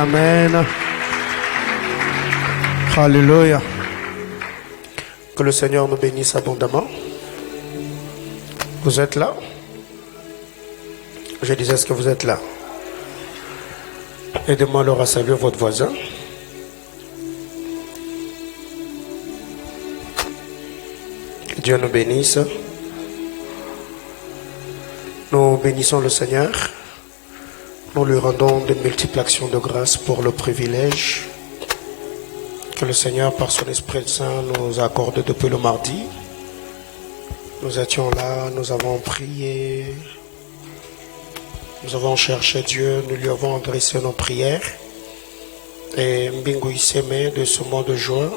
amen. Alléluia. Que le Seigneur nous bénisse abondamment. Vous êtes là? Je disais, est-ce que vous êtes là? Aidez-moi alors à saluer votre voisin. Que Dieu nous bénisse. Nous bénissons le Seigneur. Nous lui rendons de multiples actions de grâce pour le privilège que le Seigneur, par son Esprit Saint, nous a accordé depuis le mardi. Nous étions là, nous avons prié, nous avons cherché Dieu, nous lui avons adressé nos prières. Et Mbingu Iseme, de ce mois de juin,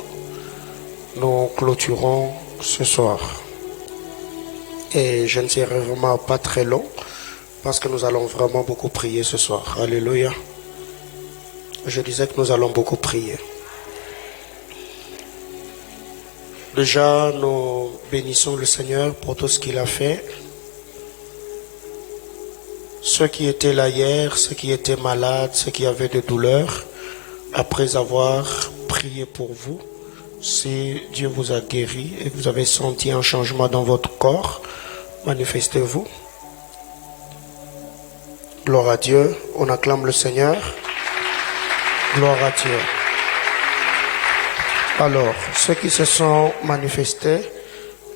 nous clôturons ce soir. Et je ne serai vraiment pas très long, parce que nous allons vraiment beaucoup prier ce soir. Alléluia. Je disais que nous allons beaucoup prier. Déjà, nous bénissons le Seigneur pour tout ce qu'il a fait. Ceux qui étaient là hier, ceux qui étaient malades, ceux qui avaient des douleurs, après avoir prié pour vous, si Dieu vous a guéri et que vous avez senti un changement dans votre corps, manifestez-vous. Gloire à Dieu, on acclame le Seigneur. Gloire à Dieu. Alors, ceux qui se sont manifestés,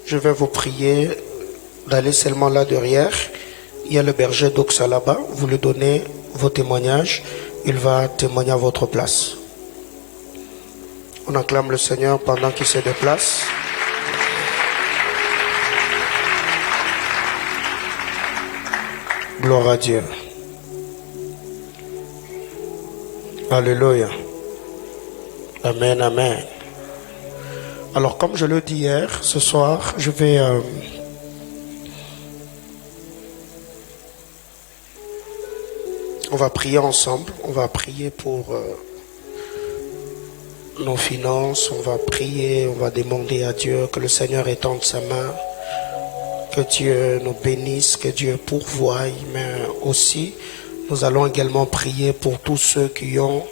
je vais vous prier d'aller seulement là derrière. Il y a le berger d'Oxa là-bas. Vous lui donnez vos témoignages. Il va témoigner à votre place. On acclame le Seigneur pendant qu'il se déplace. Gloire à Dieu. Alléluia. Amen, amen. Alors, comme je le dis hier, ce soir, je vais on va prier ensemble. On va prier pour nos finances. On va prier, on va demander à Dieu que le Seigneur étende sa main, que Dieu nous bénisse, que Dieu pourvoie. Mais aussi, nous allons également prier pour tous ceux qui ont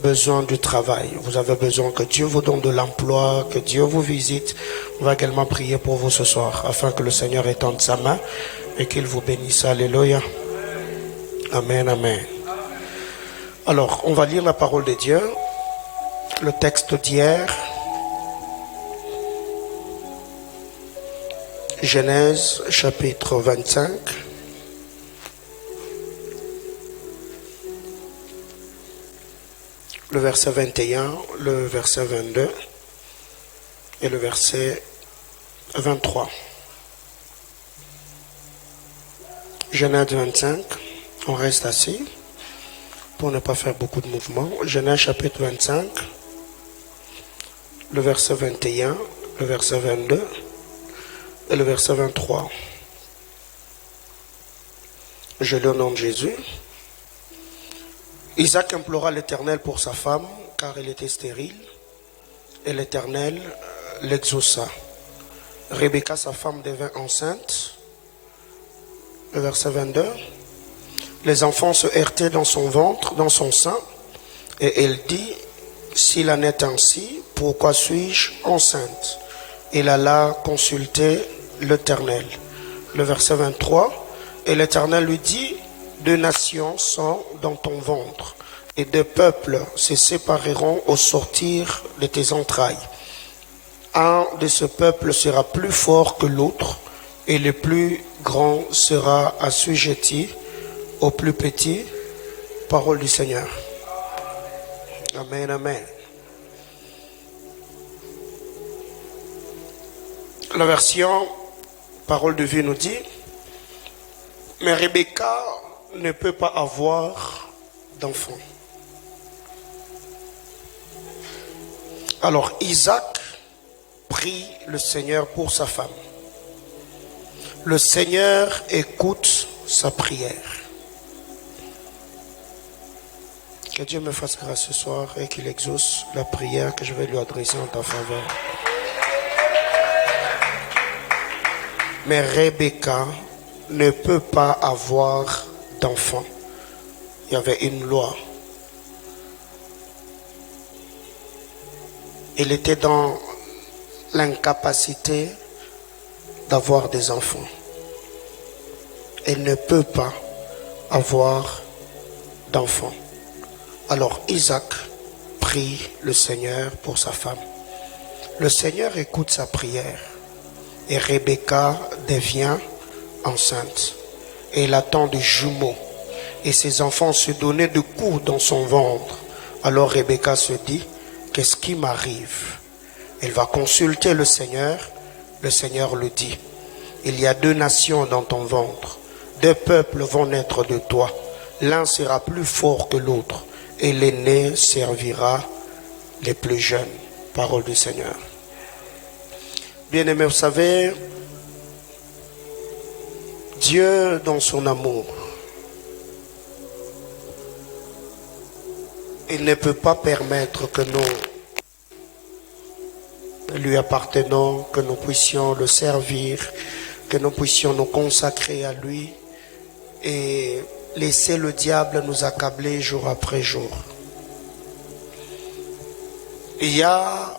besoin du travail. Vous avez besoin que Dieu vous donne de l'emploi, que Dieu vous visite. On va également prier pour vous ce soir, afin que le Seigneur étende sa main et qu'il vous bénisse. Alléluia. Amen, amen. Alors, on va lire la parole de Dieu. Le texte d'hier. Genèse, chapitre 25. Le verset 21, le verset 22 et le verset 23. Genèse 25, on reste assis pour ne pas faire beaucoup de mouvements. Genèse chapitre 25, le verset 21, le verset 22 et le verset 23. Je lis au nom de Jésus. Isaac implora l'Éternel pour sa femme, car elle était stérile, et l'Éternel l'exauça. Rebecca, sa femme, devint enceinte. Le verset 22. Les enfants se heurtaient dans son ventre, dans son sein, et elle dit, s'il en est ainsi, pourquoi suis-je enceinte? Il alla consulter l'Éternel. Le verset 23. Et l'Éternel lui dit, 2 nations sont dans ton ventre, et 2 peuples se sépareront au sortir de tes entrailles. Un de ce peuple sera plus fort que l'autre, et le plus grand sera assujetti au plus petit. Parole du Seigneur. Amen, amen. La version Parole de vie nous dit, mais Rebecca ne peut pas avoir d'enfant. Alors Isaac prie le Seigneur pour sa femme. Le Seigneur écoute sa prière. Que Dieu me fasse grâce ce soir et qu'il exauce la prière que je vais lui adresser en ta faveur. Mais Rebecca ne peut pas avoir d'enfant. Il y avait une loi. Elle était dans l'incapacité d'avoir des enfants. Elle ne peut pas avoir d'enfants. Alors Isaac prie le Seigneur pour sa femme. Le Seigneur écoute sa prière et Rebecca devient enceinte. Et elle attend des jumeaux et ses enfants se donnaient de coups dans son ventre. Alors Rebecca se dit, qu'est-ce qui m'arrive? Elle va consulter le Seigneur le dit, il y a 2 nations dans ton ventre, 2 peuples vont naître de toi, l'un sera plus fort que l'autre et l'aîné servira les plus jeunes. Parole du Seigneur. Bien-aimés, vous savez, Dieu dans son amour, il ne peut pas permettre que nous lui appartenons, que nous puissions le servir, que nous puissions nous consacrer à lui et laisser le diable nous accabler jour après jour. Il y a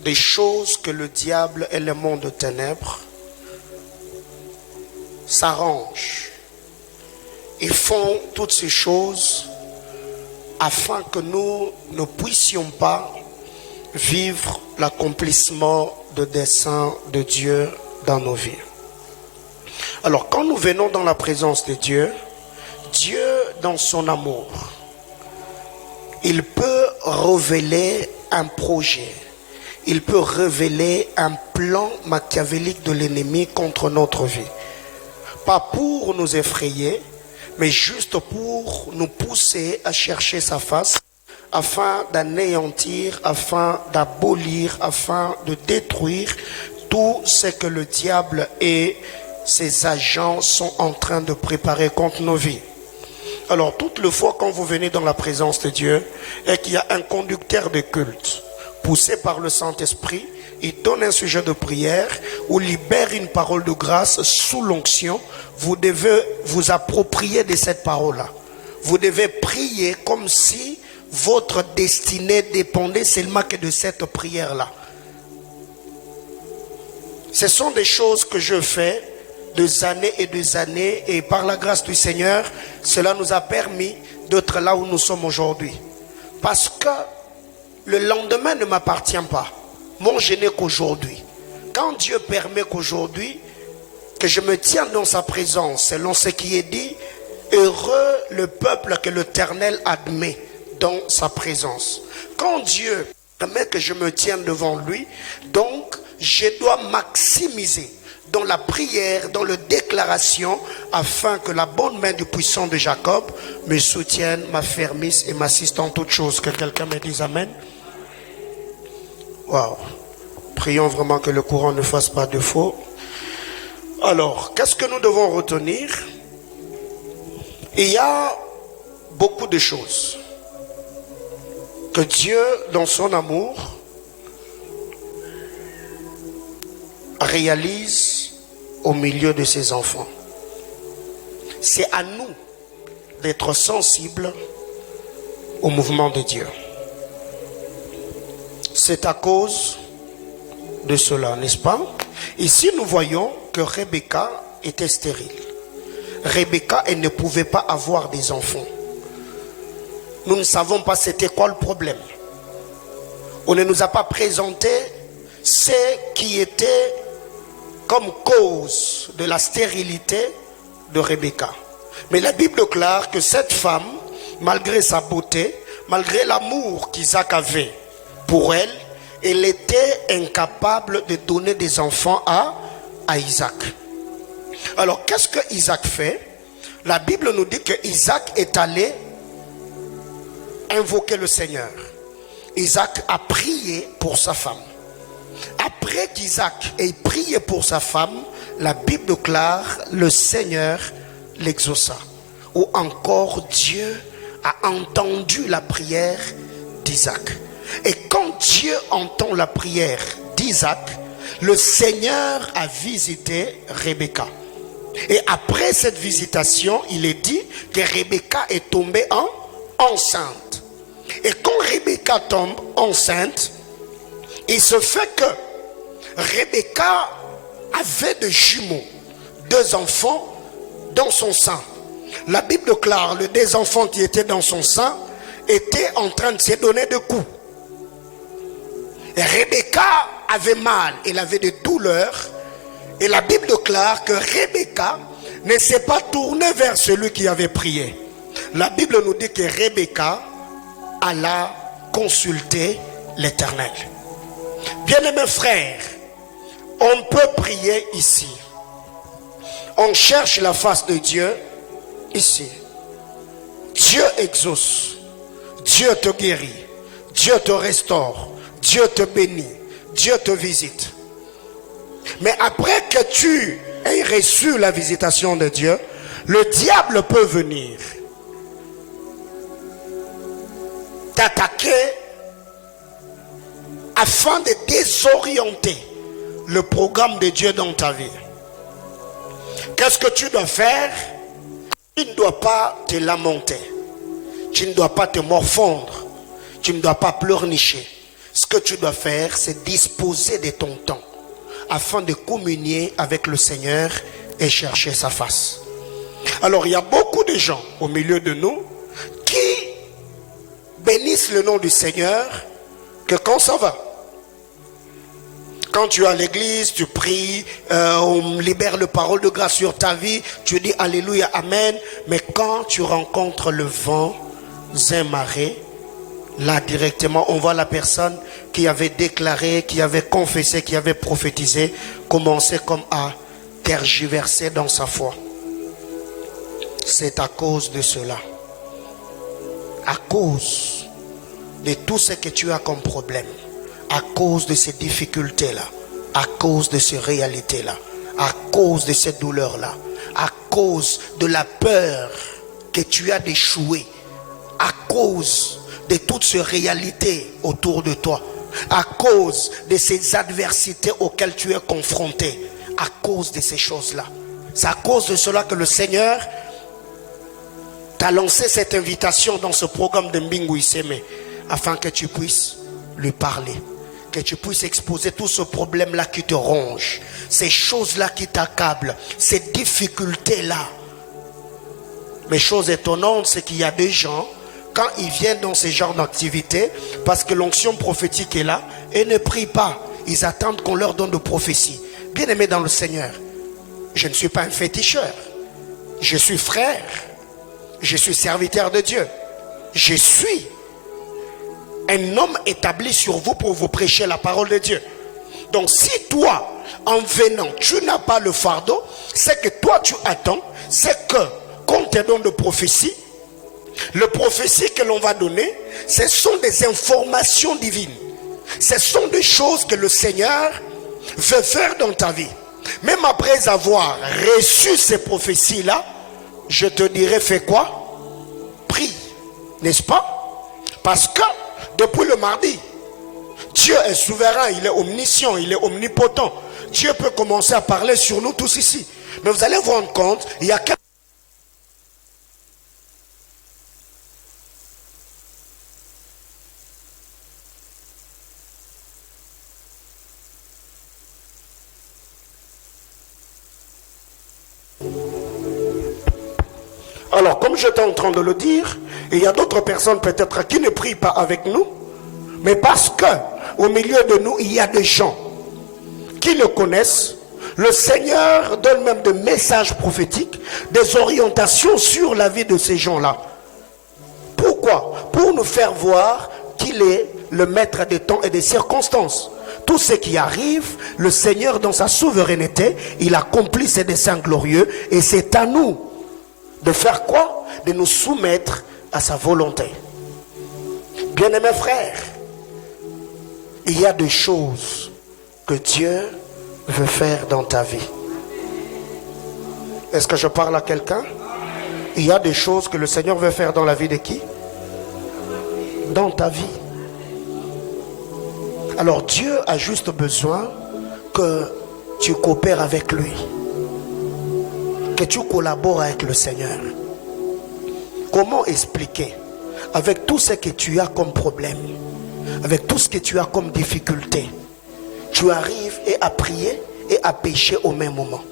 des choses que le diable et le monde de ténèbres s'arrangent. Ils font toutes ces choses afin que nous ne puissions pas vivre l'accomplissement de desseins de Dieu dans nos vies. Alors quand nous venons dans la présence de Dieu, Dieu dans son amour, il peut révéler un projet, il peut révéler un plan machiavélique de l'ennemi contre notre vie. Pas pour nous effrayer, mais juste pour nous pousser à chercher sa face, afin d'anéantir, afin d'abolir, afin de détruire tout ce que le diable et ses agents sont en train de préparer contre nos vies. Alors, toutes les fois quand vous venez dans la présence de Dieu et qu'il y a un conducteur de culte poussé par le Saint-Esprit, il donne un sujet de prière ou libère une parole de grâce sous l'onction, vous devez vous approprier de cette parole-là. Vous devez prier comme si votre destinée dépendait seulement que de cette prière-là. Ce sont des choses que je fais des années et des années, et par la grâce du Seigneur, cela nous a permis d'être là où nous sommes aujourd'hui. Parce que le lendemain ne m'appartient pas. Moi, je n'ai qu'aujourd'hui. Quand Dieu permet qu'aujourd'hui, que je me tienne dans sa présence, selon ce qui est dit, heureux le peuple que l'Éternel admet dans sa présence. Quand Dieu permet que je me tienne devant lui, donc je dois maximiser dans la prière, dans la déclaration, afin que la bonne main du puissant de Jacob me soutienne, m'affermisse et m'assiste en toutes choses. Que quelqu'un me dise Amen. Waouh. Prions vraiment que le courant ne fasse pas défaut. Alors, qu'est-ce que nous devons retenir? Il y a beaucoup de choses que Dieu, dans son amour, réalise au milieu de ses enfants. C'est à nous d'être sensibles au mouvement de Dieu. C'est à cause de cela, n'est-ce pas? Ici, nous voyons que Rebecca était stérile. Rebecca, elle ne pouvait pas avoir des enfants. Nous ne savons pas c'était quoi le problème. On ne nous a pas présenté ce qui était comme cause de la stérilité de Rebecca. Mais la Bible déclare que cette femme, malgré sa beauté, malgré l'amour qu'Isaac avait pour elle, elle était incapable de donner des enfants à Isaac. Alors, qu'est-ce que Isaac fait? La Bible nous dit que Isaac est allé invoquer le Seigneur. Isaac a prié pour sa femme. Après qu'Isaac ait prié pour sa femme, la Bible déclare le Seigneur l'exauça. Ou encore Dieu a entendu la prière d'Isaac. Et quand Dieu entend la prière d'Isaac, le Seigneur a visité Rebecca. Et après cette visitation, il est dit que Rebecca est tombée enceinte. Et quand Rebecca tombe enceinte, Il se fait que Rebecca avait des jumeaux, 2 enfants dans son sein. La Bible déclare les 2 enfants qui étaient dans son sein étaient en train de se donner des coups. Et Rebecca avait mal, elle avait des douleurs. Et la Bible déclare que Rebecca ne s'est pas tournée vers celui qui avait prié. La Bible nous dit que Rebecca alla consulter l'Éternel. Bien-aimés frères, on peut prier ici. On cherche la face de Dieu ici. Dieu exauce. Dieu te guérit. Dieu te restaure. Dieu te bénit. Dieu te visite. Mais après que tu aies reçu la visitation de Dieu, le diable peut venir t'attaquer afin de désorienter le programme de Dieu dans ta vie. Qu'est-ce que tu dois faire? Tu ne dois pas te lamenter. Tu ne dois pas te morfondre. Tu ne dois pas pleurnicher. Ce que tu dois faire, c'est disposer de ton temps afin de communier avec le Seigneur et chercher sa face. Alors, il y a beaucoup de gens au milieu de nous qui bénissent le nom du Seigneur que quand ça va. Quand tu es à l'église, tu pries, on libère la parole de grâce sur ta vie, tu dis Alléluia, Amen. Mais quand tu rencontres le vent, un marée, là directement, on voit la personne qui avait déclaré, qui avait confessé, qui avait prophétisé, commencer comme à tergiverser dans sa foi. C'est à cause de cela. À cause de tout ce que tu as comme problème. À cause de ces difficultés-là, à cause de ces réalités-là, à cause de ces douleurs-là, à cause de la peur que tu as d'échouer, à cause de toutes ces réalités autour de toi, à cause de ces adversités auxquelles tu es confronté, à cause de ces choses-là. C'est à cause de cela que le Seigneur t'a lancé cette invitation dans ce programme de Mbingu Iseme, afin que tu puisses lui parler. Que tu puisses exposer tout ce problème-là qui te ronge, ces choses-là qui t'accablent, ces difficultés-là. Mais chose étonnante, c'est qu'il y a des gens, quand ils viennent dans ce genre d'activité, parce que l'onction prophétique est là, et ne prient pas. Ils attendent qu'on leur donne de prophéties. Bien-aimés dans le Seigneur, je ne suis pas un féticheur. Je suis frère. Je suis serviteur de Dieu. Je suis un homme établi sur vous pour vous prêcher la parole de Dieu. Donc si toi, en venant, tu n'as pas le fardeau, c'est que toi tu attends, c'est que qu'on te donne de prophéties. Les prophéties que l'on va donner, ce sont des informations divines. Ce sont des choses que le Seigneur veut faire dans ta vie. Même après avoir reçu ces prophéties-là, je te dirais, fais quoi? Prie, n'est-ce pas? Parce que depuis le mardi, Dieu est souverain, il est omniscient, il est omnipotent. Dieu peut commencer à parler sur nous tous ici. Mais vous allez vous rendre compte, il y a quelques... Alors, comme j'étais en train de le dire, il y a d'autres personnes peut-être qui ne prient pas avec nous, mais parce que au milieu de nous, il y a des gens qui le connaissent. Le Seigneur donne même des messages prophétiques, des orientations sur la vie de ces gens-là. Pourquoi? Pour nous faire voir qu'il est le maître des temps et des circonstances. Tout ce qui arrive, le Seigneur dans sa souveraineté, il accomplit ses desseins glorieux et c'est à nous de faire quoi? De nous soumettre à sa volonté. Bien-aimés frères, il y a des choses que Dieu veut faire dans ta vie. Est-ce que je parle à quelqu'un? Il y a des choses que le Seigneur veut faire dans la vie de qui? Dans ta vie. Alors Dieu a juste besoin que tu coopères avec lui, que tu collabores avec le Seigneur. Comment expliquer avec tout ce que tu as comme problème? avec tout ce que tu as comme difficulté, tu arrives et à prier et à pécher au même moment.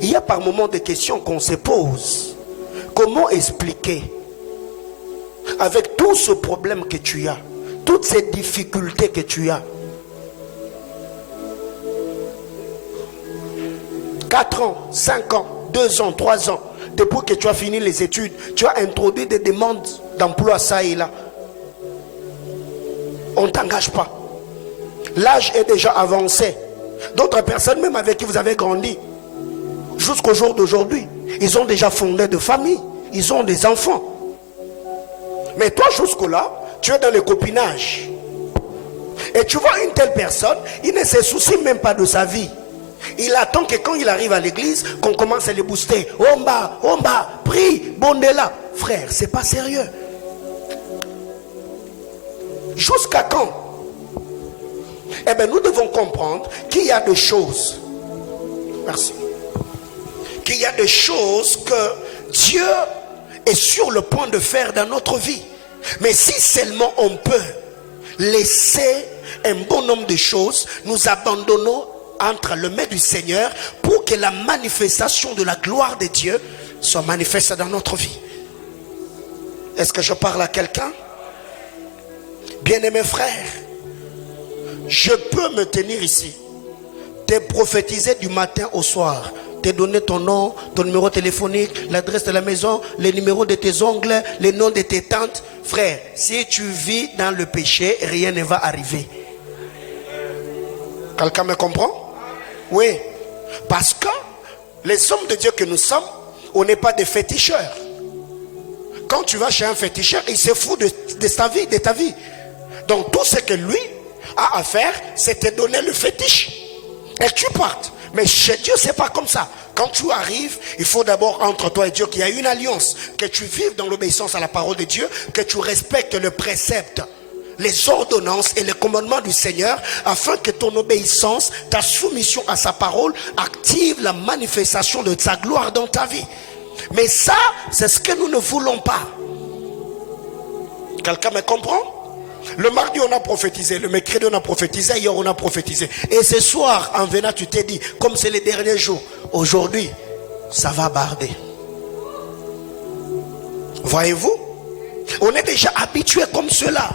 Il y a par moments des questions qu'on se pose. Comment expliquer avec tout ce problème que tu as, toutes ces difficultés que tu as, 4 ans, 5 ans, 2 ans, 3 ans, depuis que tu as fini les études, tu as introduit des demandes d'emploi ça et là. On ne t'engage pas. L'âge est déjà avancé. D'autres personnes, même avec qui vous avez grandi, jusqu'au jour d'aujourd'hui, ils ont déjà fondé de famille. Ils ont des enfants. Mais toi, jusque-là, tu es dans le copinage. Et tu vois une telle personne, il ne se soucie même pas de sa vie. Il attend que quand il arrive à l'église, qu'on commence à les booster. Omba, prie, bondela. Frère, c'est pas sérieux. Jusqu'à quand? Eh bien, nous devons comprendre qu'il y a des choses. Merci. Qu'il y a des choses que Dieu est sur le point de faire dans notre vie. Mais si seulement on peut laisser un bon nombre de choses, nous abandonnons entre les mains du Seigneur pour que la manifestation de la gloire de Dieu soit manifeste dans notre vie. Est-ce que je parle à quelqu'un? Bien-aimés frères, je peux me tenir ici, te prophétiser du matin au soir, te donner ton nom, ton numéro téléphonique, l'adresse de la maison, les numéros de tes oncles, les noms de tes tantes. Frère, si tu vis dans le péché, rien ne va arriver. Quelqu'un me comprend? Oui. Parce que les hommes de Dieu que nous sommes, on n'est pas des féticheurs. Quand tu vas chez un féticheur, il se fout de ta vie. Donc tout ce que lui a à faire, c'est te donner le fétiche. Et tu partes. Mais chez Dieu, c'est pas comme ça. Quand tu arrives, il faut d'abord entre toi et Dieu qu'il y a une alliance, que tu vives dans l'obéissance à la parole de Dieu, que tu respectes le précepte, les ordonnances et les commandements du Seigneur, afin que ton obéissance, ta soumission à sa parole, active la manifestation de sa gloire dans ta vie. Mais ça, c'est ce que nous ne voulons pas. Quelqu'un me comprend? Le mardi on a prophétisé, le mercredi on a prophétisé, hier on a prophétisé. Et ce soir en venant tu t'es dit, comme c'est les derniers jours, aujourd'hui ça va barder. Voyez-vous? On est déjà habitué comme cela.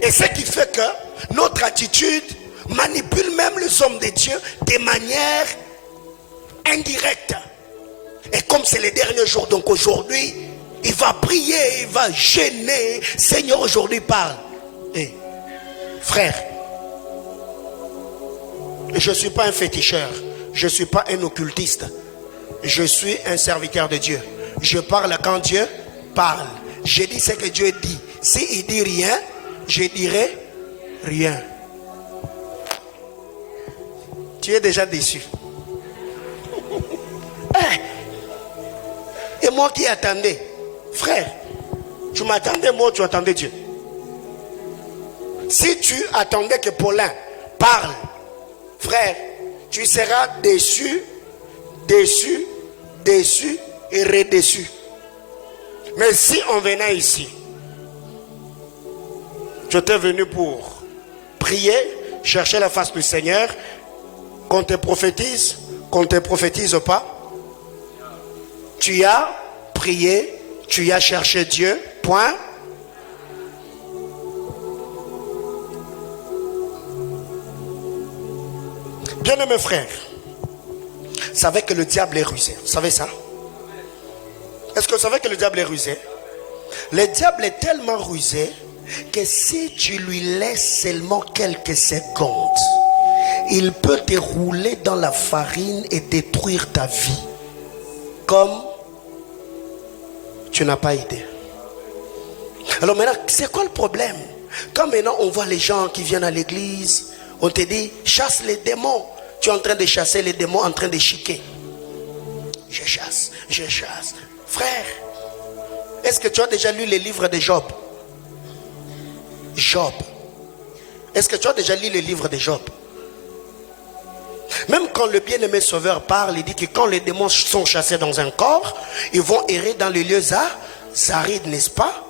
Et ce qui fait que notre attitude manipule même les hommes de Dieu de manière indirecte. Et comme c'est les derniers jours, donc aujourd'hui il va prier, il va gêner. Seigneur, aujourd'hui parle. Hey, frère, je ne suis pas un féticheur, je ne suis pas un occultiste, je suis un serviteur de Dieu. Je parle quand Dieu parle. Je dis ce que Dieu dit. S'il dit rien, je dirai rien. Tu es déjà déçu. Et moi qui attendais, frère, tu m'attendais, moi tu attendais Dieu. Si tu attendais que Paulin parle, frère, tu seras déçu, déçu, déçu et redéçu. Mais si on venait ici, je t'ai venu pour prier, chercher la face du Seigneur, qu'on te prophétise, qu'on ne te prophétise pas, tu as prié, tu as cherché Dieu, point. Bien-aimés frères, vous savez que le diable est rusé. Vous savez ça? Est-ce que vous savez que le diable est rusé? Le diable est tellement rusé que si tu lui laisses seulement quelques secondes, il peut te rouler dans la farine et détruire ta vie. Comme tu n'as pas idée. Alors maintenant, c'est quoi le problème? Quand maintenant on voit les gens qui viennent à l'église, on te dit, chasse les démons. Tu es en train de chasser les démons, en train de chiquer. Je chasse, je chasse. Frère, est-ce que tu as déjà lu les livres de Job? Job. Est-ce que tu as déjà lu les livres de Job? Même quand le bien-aimé sauveur parle, il dit que quand les démons sont chassés dans un corps, ils vont errer dans les lieux arides, n'est-ce pas?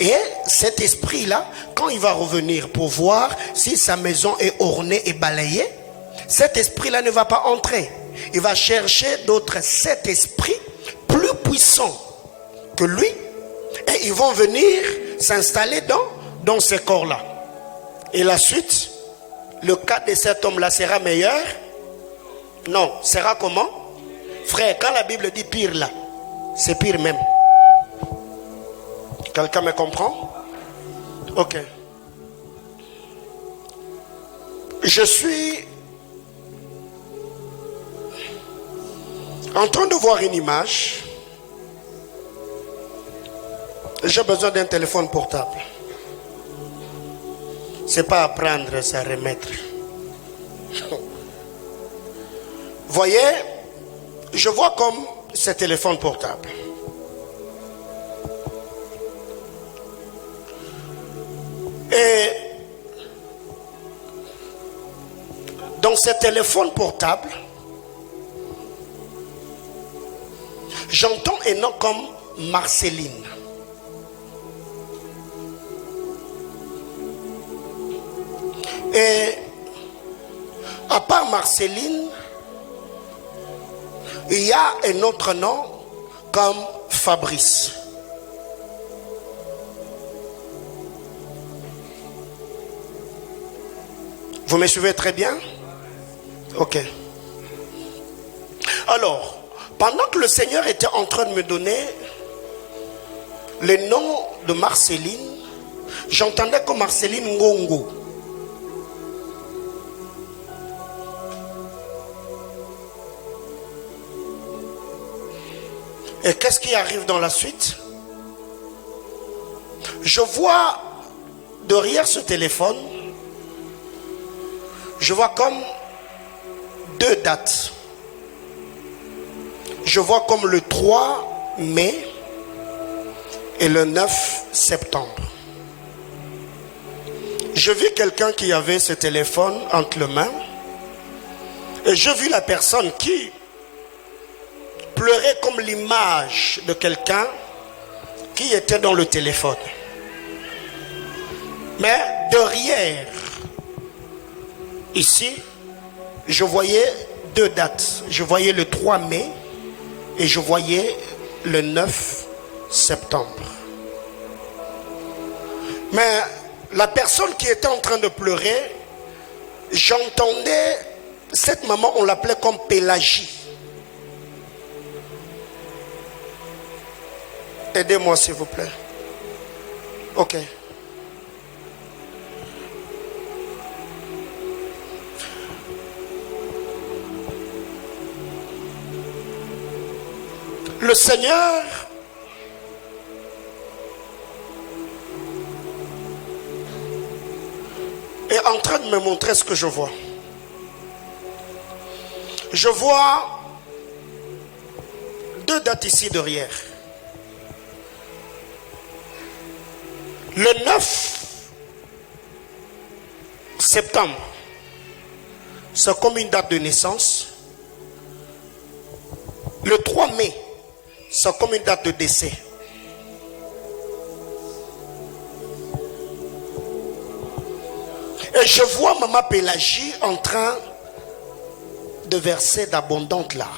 Et cet esprit-là, quand il va revenir pour voir si sa maison est ornée et balayée, cet esprit-là ne va pas entrer. Il va chercher d'autres 7 esprits plus puissants que lui. Et ils vont venir s'installer dans ce corps-là. Et la suite, le cas de cet homme-là sera meilleur? Non, sera comment? Frère, quand la Bible dit pire là, c'est pire même. Quelqu'un me comprend? Ok. Je suis en train de voir une image. J'ai besoin d'un téléphone portable. C'est pas à prendre, c'est à remettre. Voyez, je vois comme ce téléphone portable. Et dans ce téléphone portable, j'entends un nom comme Marceline. Et à part Marceline, il y a un autre nom comme Fabrice. Vous me suivez très bien? Ok. Alors, pendant que le Seigneur était en train de me donner le nom de Marceline, j'entendais que Marceline Ngongo. Et qu'est-ce qui arrive dans la suite? Je vois derrière ce téléphone, je vois comme 2 dates. Je vois comme le 3 mai et le 9 septembre. Je vis quelqu'un qui avait ce téléphone entre les mains. Et je vis la personne qui pleurait comme l'image de quelqu'un qui était dans le téléphone. Mais derrière, ici, je voyais 2 dates. Je voyais le 3 mai et je voyais le 9 septembre. Mais la personne qui était en train de pleurer, j'entendais cette maman, on l'appelait comme Pélagie. Aidez-moi s'il vous plaît. Ok. Le Seigneur est en train de me montrer ce que je vois. Je vois 2 dates ici derrière. Le 9 septembre, c'est comme une date de naissance. Le 3 mai, c'est comme une date de décès. Et je vois Maman Pélagie en train de verser d'abondantes larmes.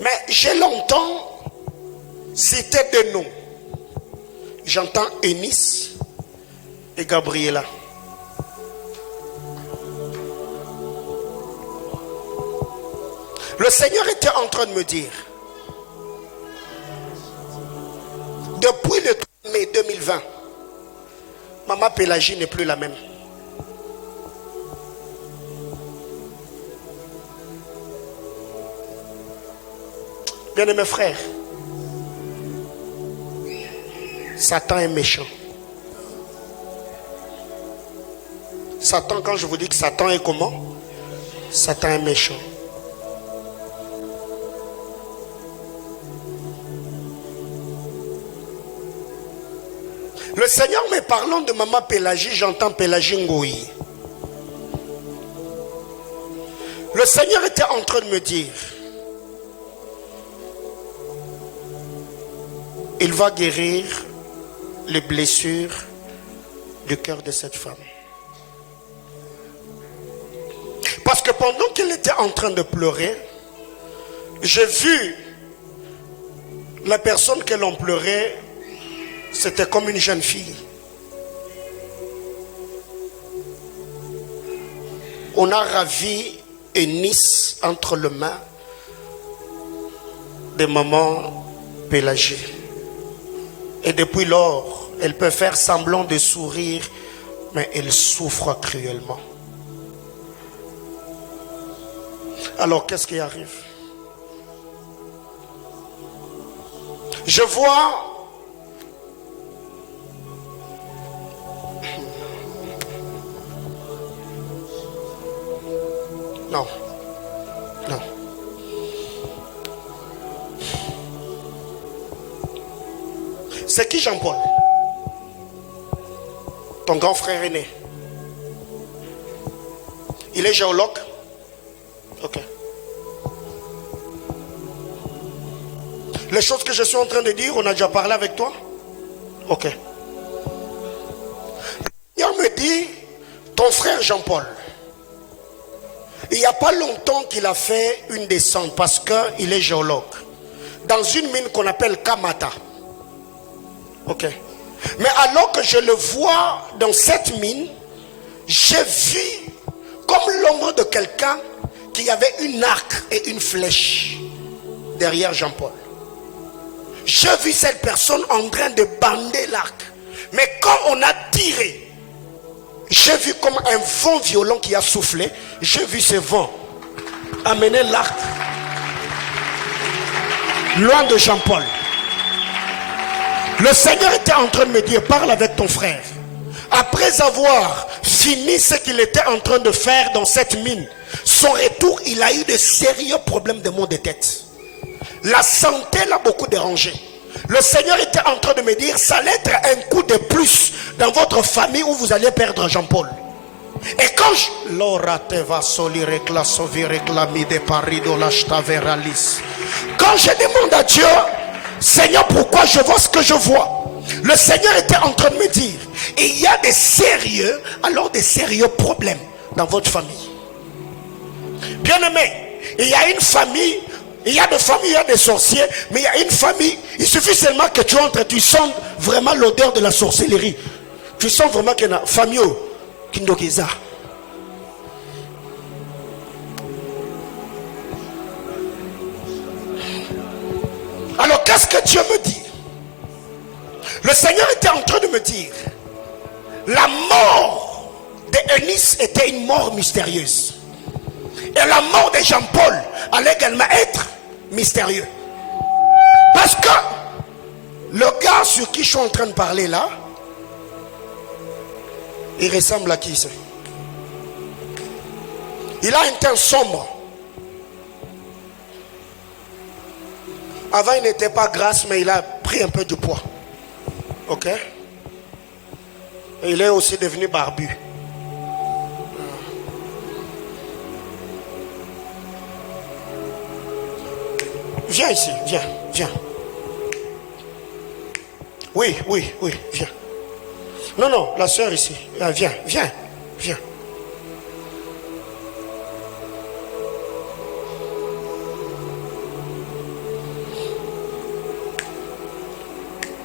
Mais j'ai longtemps cité 2 noms. J'entends Eunice et Gabriela. Le Seigneur était en train de me dire, depuis le 3 mai 2020, Maman Pélagie n'est plus la même. Bien-aimés frères, Satan est méchant. Satan, quand je vous dis que Satan est comment? Satan est méchant. Le Seigneur me parlant de Maman Pélagie, j'entends Pélagie Ngoï. Le Seigneur était en train de me dire, il va guérir les blessures du cœur de cette femme. Parce que pendant qu'elle était en train de pleurer, j'ai vu la personne qu'elle en pleurait, c'était comme une jeune fille. On a ravi Eunice entre les mains de maman Pélagie. Et depuis lors, elle peut faire semblant de sourire, mais elle souffre cruellement. Alors, qu'est-ce qui arrive? Je vois non, non. C'est qui Jean-Paul? Ton grand frère aîné. Il est géologue? Ok. Les choses que je suis en train de dire, on a déjà parlé avec toi? Ok. Il me dit, ton frère Jean-Paul, il n'y a pas longtemps qu'il a fait une descente parce qu'il est géologue. Dans une mine qu'on appelle Kamata. Ok. Mais alors que je le vois dans cette mine, j'ai vu comme l'ombre de quelqu'un qui avait une arc et une flèche derrière Jean-Paul. J'ai vu cette personne en train de bander l'arc. Mais quand on a tiré, j'ai vu comme un vent violent qui a soufflé. J'ai vu ce vent amener l'arc loin de Jean-Paul. Le Seigneur était en train de me dire, parle avec ton frère. Après avoir fini ce qu'il était en train de faire dans cette mine, son retour, il a eu de sérieux problèmes de maux de tête. La santé l'a beaucoup dérangé. Le Seigneur était en train de me dire, ça allait être un coup de plus dans votre famille où vous allez perdre Jean-Paul. Et quand je demande à Dieu, Seigneur, pourquoi je vois ce que je vois? Le Seigneur était en train de me dire, il y a des sérieux problèmes dans votre famille. Bien aimé, il y a une famille, il y a des familles, il y a des sorciers, mais il y a une famille, il suffit seulement que tu entres, tu sens vraiment l'odeur de la sorcellerie. Tu sens vraiment qu'il y a une famille qui est là. Alors qu'est-ce que Dieu me dit? Le Seigneur était en train de me dire, la mort d'Eunice était une mort mystérieuse. Et la mort de Jean-Paul allait également être mystérieux. Parce que le gars sur qui je suis en train de parler là, il ressemble à qui c'est? Il a un teint sombre. Avant il n'était pas grasse, mais il a pris un peu de poids. Ok? Et il est aussi devenu barbu. Viens ici, viens. Oui, viens. Non, la soeur ici. Viens.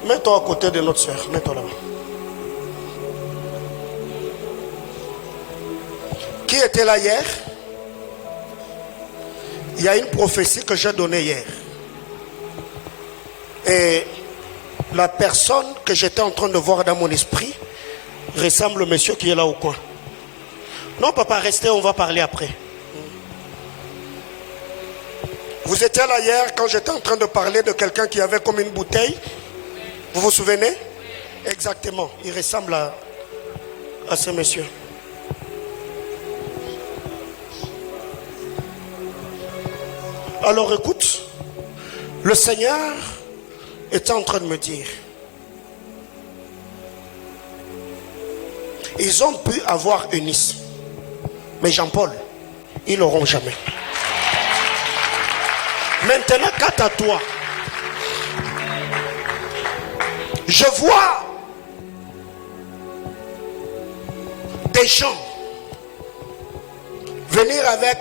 Mets-toi à côté de notre soeur. Mets-toi là-bas. Qui était là hier? Il y a une prophétie que j'ai donnée hier. Et la personne que j'étais en train de voir dans mon esprit ressemble au monsieur qui est là au coin. Non, papa, restez, on va parler après. Vous étiez là hier quand j'étais en train de parler de quelqu'un qui avait comme une bouteille. Vous vous souvenez? Exactement. Il ressemble à ce monsieur. Alors écoute, le Seigneur est en train de me dire, ils ont pu avoir Eunice, mais Jean-Paul, ils l'auront jamais. Maintenant, quant à toi, Je vois des gens venir avec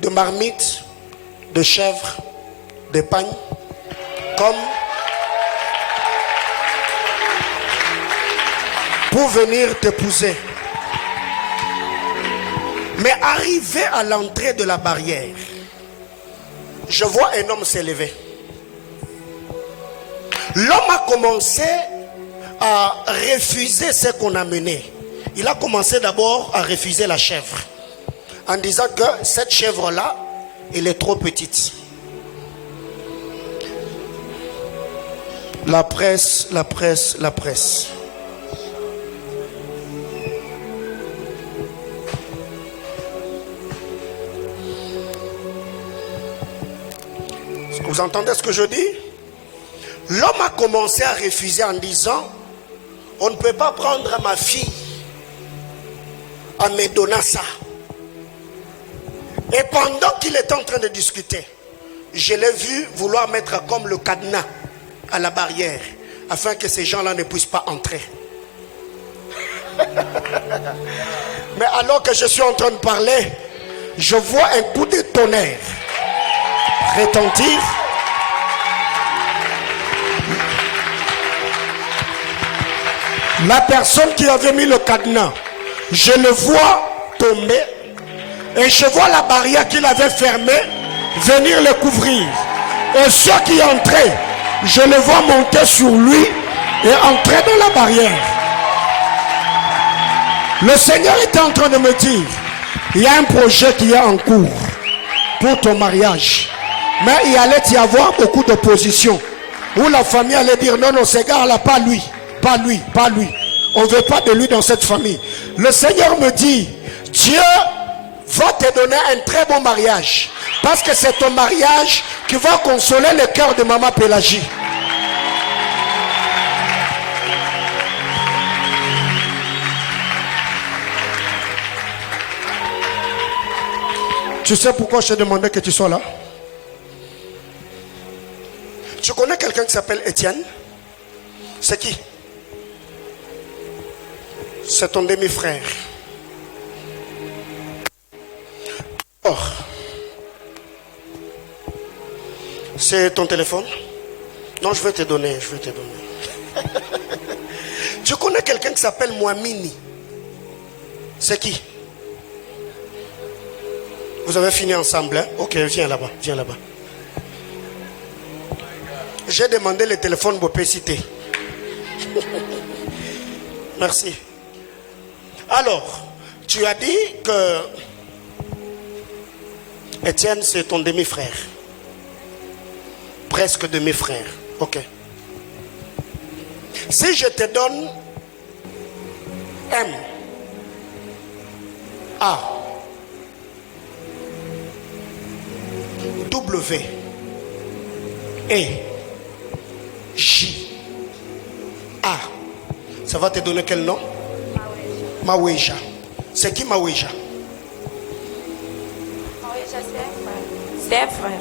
de marmites, de chèvres, de pagnes, comme pour venir t'épouser. Mais arrivé à l'entrée de la barrière, je vois un homme s'élever. L'homme a commencé à refuser ce qu'on a mené. Il a commencé d'abord à refuser la chèvre, en disant que cette chèvre-là, elle est trop petite. La presse, la presse, la presse. Est-ce que vous entendez ce que je dis? L'homme a commencé à refuser en disant, on ne peut pas prendre ma fille en me donnant ça. Et pendant qu'il est en train de discuter, je l'ai vu vouloir mettre comme le cadenas à la barrière, afin que ces gens-là ne puissent pas entrer. Mais alors que je suis en train de parler, je vois un coup de tonnerre retentir. La personne qui avait mis le cadenas, je le vois tomber et je vois la barrière qu'il avait fermée venir le couvrir. Et ceux qui entraient, je le vois monter sur lui et entrer dans la barrière. Le Seigneur était en train de me dire, il y a un projet qui est en cours pour ton mariage. Mais il allait y avoir beaucoup d'opposition. Où la famille allait dire, non, non, ce gars-là, pas lui. Pas lui, pas lui. On ne veut pas de lui dans cette famille. Le Seigneur me dit, Dieu va te donner un très bon mariage. Parce que c'est ton mariage qui va consoler le cœur de maman Pélagie. Tu sais pourquoi je t'ai demandé que tu sois là? Tu connais quelqu'un qui s'appelle Étienne? C'est qui? C'est ton demi-frère. Oh. C'est ton téléphone? Non, je vais te donner, je vais te donner. Tu connais quelqu'un qui s'appelle Mouamini? C'est qui? Vous avez fini ensemble, hein? Ok, viens là-bas, viens là-bas. J'ai demandé le téléphone pour citer. Merci. Alors, tu as dit que Étienne, c'est ton demi-frère. Presque demi-frère. Ok. Si je te donne M, A, W, E, J, A, ça va te donner quel nom? Maweja. C'est qui Maweja? Maweja, c'est un frère.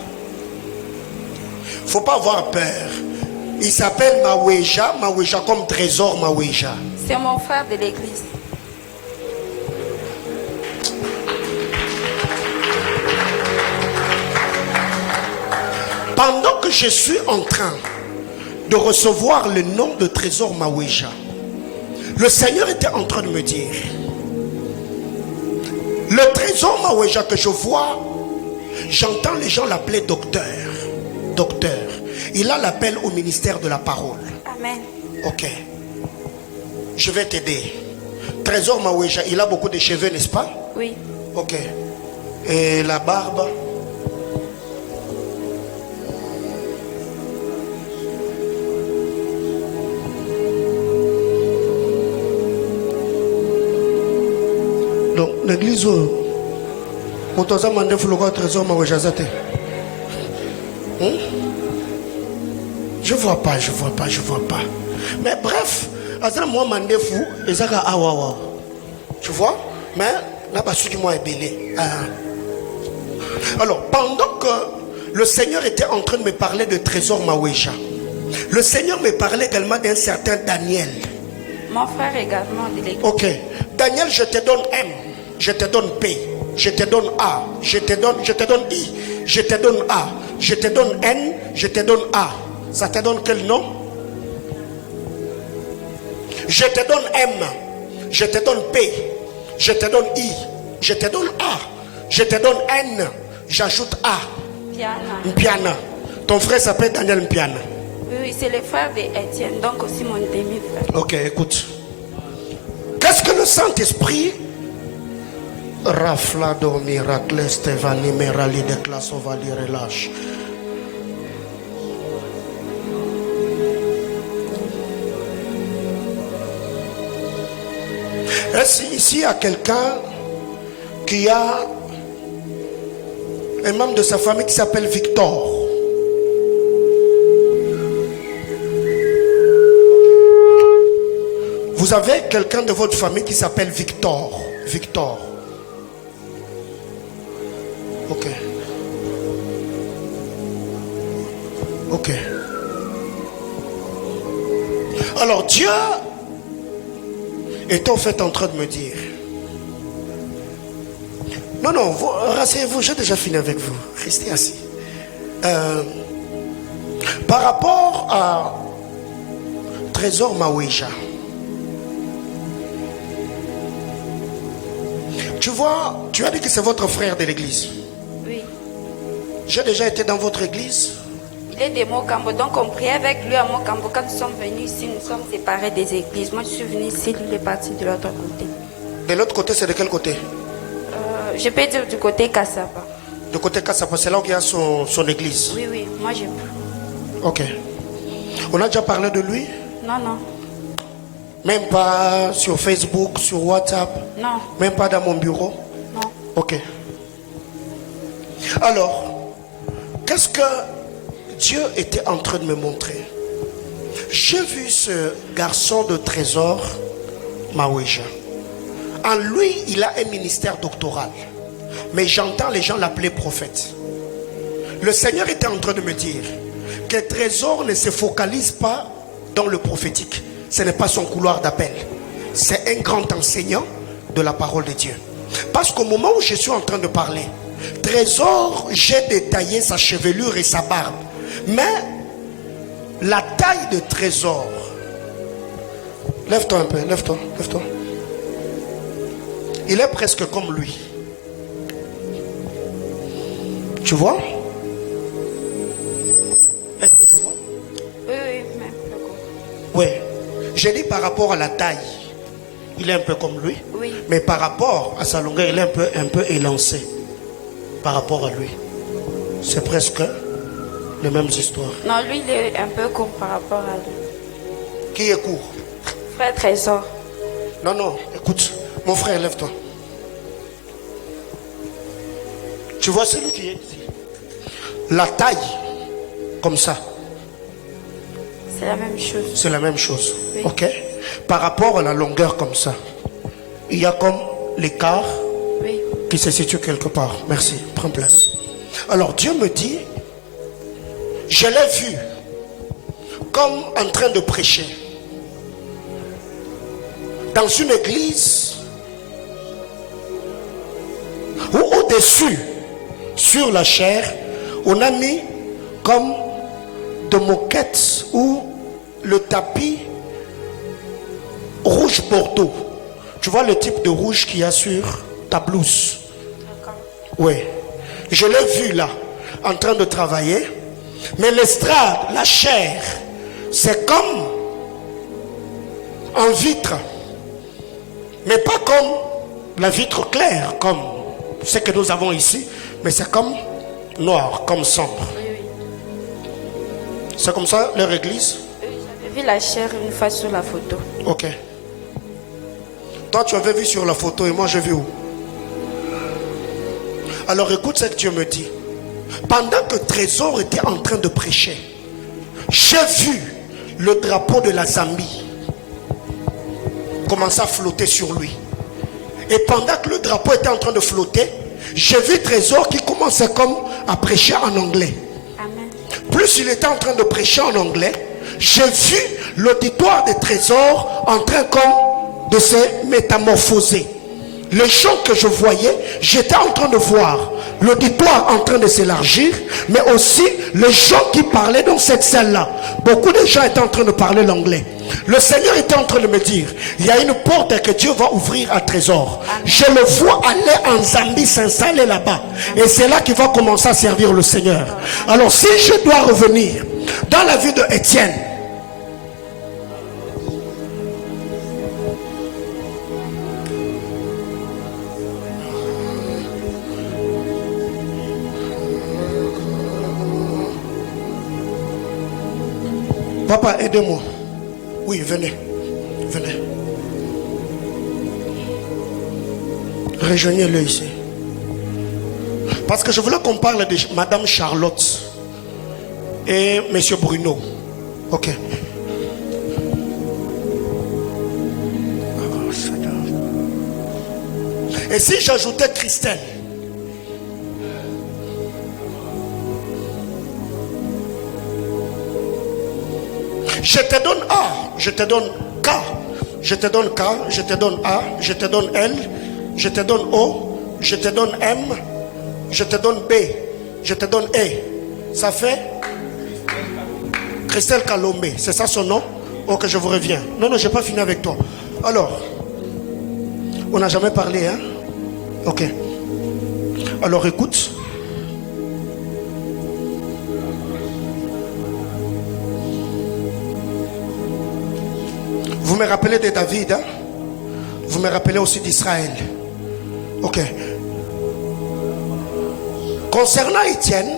Faut pas avoir peur. Il s'appelle Maweja. Maweja comme trésor Maweja. C'est mon frère de l'église. Pendant que je suis en train de recevoir le nom de trésor Maweja, le Seigneur était en train de me dire, le trésor Maweja que je vois, j'entends les gens l'appeler docteur. Docteur. Il a l'appel au ministère de la parole. Amen. Ok. Je vais t'aider. Trésor Maweja, il a beaucoup de cheveux, n'est-ce pas? Oui. Ok. Et la barbe? Donc, l'église, on t'a demandé de faire le trésor Maweja. Je vois pas, je vois pas, je vois pas. Mais bref, moi mandé fou, et ça a awawa. Tu vois? Mais là bas qui moi est belé. Alors, pendant que le Seigneur était en train de me parler de trésor Maweja, Le Seigneur me parlait également d'un certain Daniel. Mon frère également de l'église. Ok. Daniel, je te donne M, je te donne P, je te donne A, je te donne I, je te donne A, je te donne N, je te donne A. Ça te donne quel nom? Je te donne M, je te donne P, je te donne I, je te donne A, je te donne N, j'ajoute A. Piana. Mpiana. Ton frère s'appelle Daniel Mpiana. Oui, c'est le frère d'Étienne, donc aussi mon demi-frère. Ok, écoute. Qu'est-ce que le Saint-Esprit Raflado miracle Stevani merali de classe ovali relâche. Est-ce ici il y a quelqu'un qui a un membre de sa famille qui s'appelle Victor? Vous avez quelqu'un de votre famille qui s'appelle Victor? Victor. Ok. Ok. Alors Dieu est en fait en train de me dire. Non, non, rasseyez-vous, j'ai déjà fini avec vous. Restez assis. Par rapport à Trésor Maouija. Tu vois, tu as dit que c'est votre frère de l'église. Oui. J'ai déjà été dans votre église. Il est de Mokambo, donc on priait avec lui à Mokambo. Quand nous sommes venus ici, nous sommes séparés des églises. Moi, je suis venu ici, lui, il est parti de l'autre côté. De l'autre côté, c'est de quel côté? Je peux dire du côté Kassapa. Du côté Kassapa, c'est là où il y a son église. Oui, oui, moi j'ai plus. Ok. On a déjà parlé de lui? Non, non. Même pas sur Facebook, sur WhatsApp? Non. Même pas dans mon bureau? Non. Ok. Alors, qu'est-ce que Dieu était en train de me montrer? J'ai vu ce garçon de Trésor Maouija. En lui, il a un ministère doctoral. Mais j'entends les gens l'appeler prophète. Le Seigneur était en train de me dire que Trésor ne se focalise pas dans le prophétique. Ce n'est pas son couloir d'appel. C'est un grand enseignant de la parole de Dieu. Parce qu'au moment où je suis en train de parler, Trésor, j'ai détaillé sa chevelure et sa barbe. Mais la taille de Trésor, lève-toi un peu, lève-toi, lève-toi. Il est presque comme lui. Tu vois? Est-ce que tu vois? Oui, oui, même. Oui. J'ai dit par rapport à la taille, il est un peu comme lui. Oui. Mais par rapport à sa longueur, il est un peu élancé. Par rapport à lui. C'est presque les mêmes histoires. Non, lui, il est un peu court par rapport à lui. Qui est court? Frère Trésor. Non, non, écoute, mon frère, lève-toi. Tu vois celui qui est ici? La taille, comme ça. C'est la même chose. C'est la même chose. Oui. Ok? Par rapport à la longueur comme ça, il y a comme l'écart Oui. qui se situe quelque part. Merci, prends place. Alors Dieu me dit, je l'ai vu comme en train de prêcher dans une église où au-dessus, sur la chair, on a mis comme de moquettes ou le tapis rouge bordeaux. Tu vois le type de rouge qu'il y a sur ta blouse? Oui. Je l'ai vu là, en train de travailler. Mais l'estrade, la chair, c'est comme en vitre. Mais pas comme la vitre claire, comme ce que nous avons ici. Mais c'est comme noir, comme sombre. C'est comme ça leur église? J'avais vu la chair une fois sur la photo. Ok. Toi, tu avais vu sur la photo et moi, j'ai vu où? Alors, écoute ce que Dieu me dit. Pendant que Trésor était en train de prêcher, j'ai vu le drapeau de la Zambie commencer à flotter sur lui. Et pendant que le drapeau était en train de flotter, j'ai vu Trésor qui commençait comme à prêcher en anglais. Amen. Plus il était en train de prêcher en anglais, j'ai vu l'auditoire des trésors en train comme de se métamorphoser. Les gens que je voyais, j'étais en train de voir l'auditoire en train de s'élargir, mais aussi les gens qui parlaient dans cette salle-là. Beaucoup de gens étaient en train de parler l'anglais. Le Seigneur était en train de me dire, il y a une porte que Dieu va ouvrir à trésor. Je le vois aller en Zambie, s'installer là-bas. Et c'est là qu'il va commencer à servir le Seigneur. Alors si je dois revenir dans la vie de Étienne, papa, aidez-moi. Oui, venez. Venez. Rejoignez-le ici. Parce que je voulais qu'on parle de Madame Charlotte et Monsieur Bruno. Ok. Et si j'ajoutais Christelle? Je te donne A, je te donne K, je te donne K, je te donne A, je te donne L, je te donne O, je te donne M, je te donne B, je te donne E. Ça fait Christelle Kalombe, c'est ça son nom? Ok, je vous reviens. Non, je n'ai pas fini avec toi. Alors, on n'a jamais parlé, hein? Ok. Alors écoute. Vous me rappelez de David, hein? Vous me rappelez aussi d'Israël. Ok. Concernant Étienne,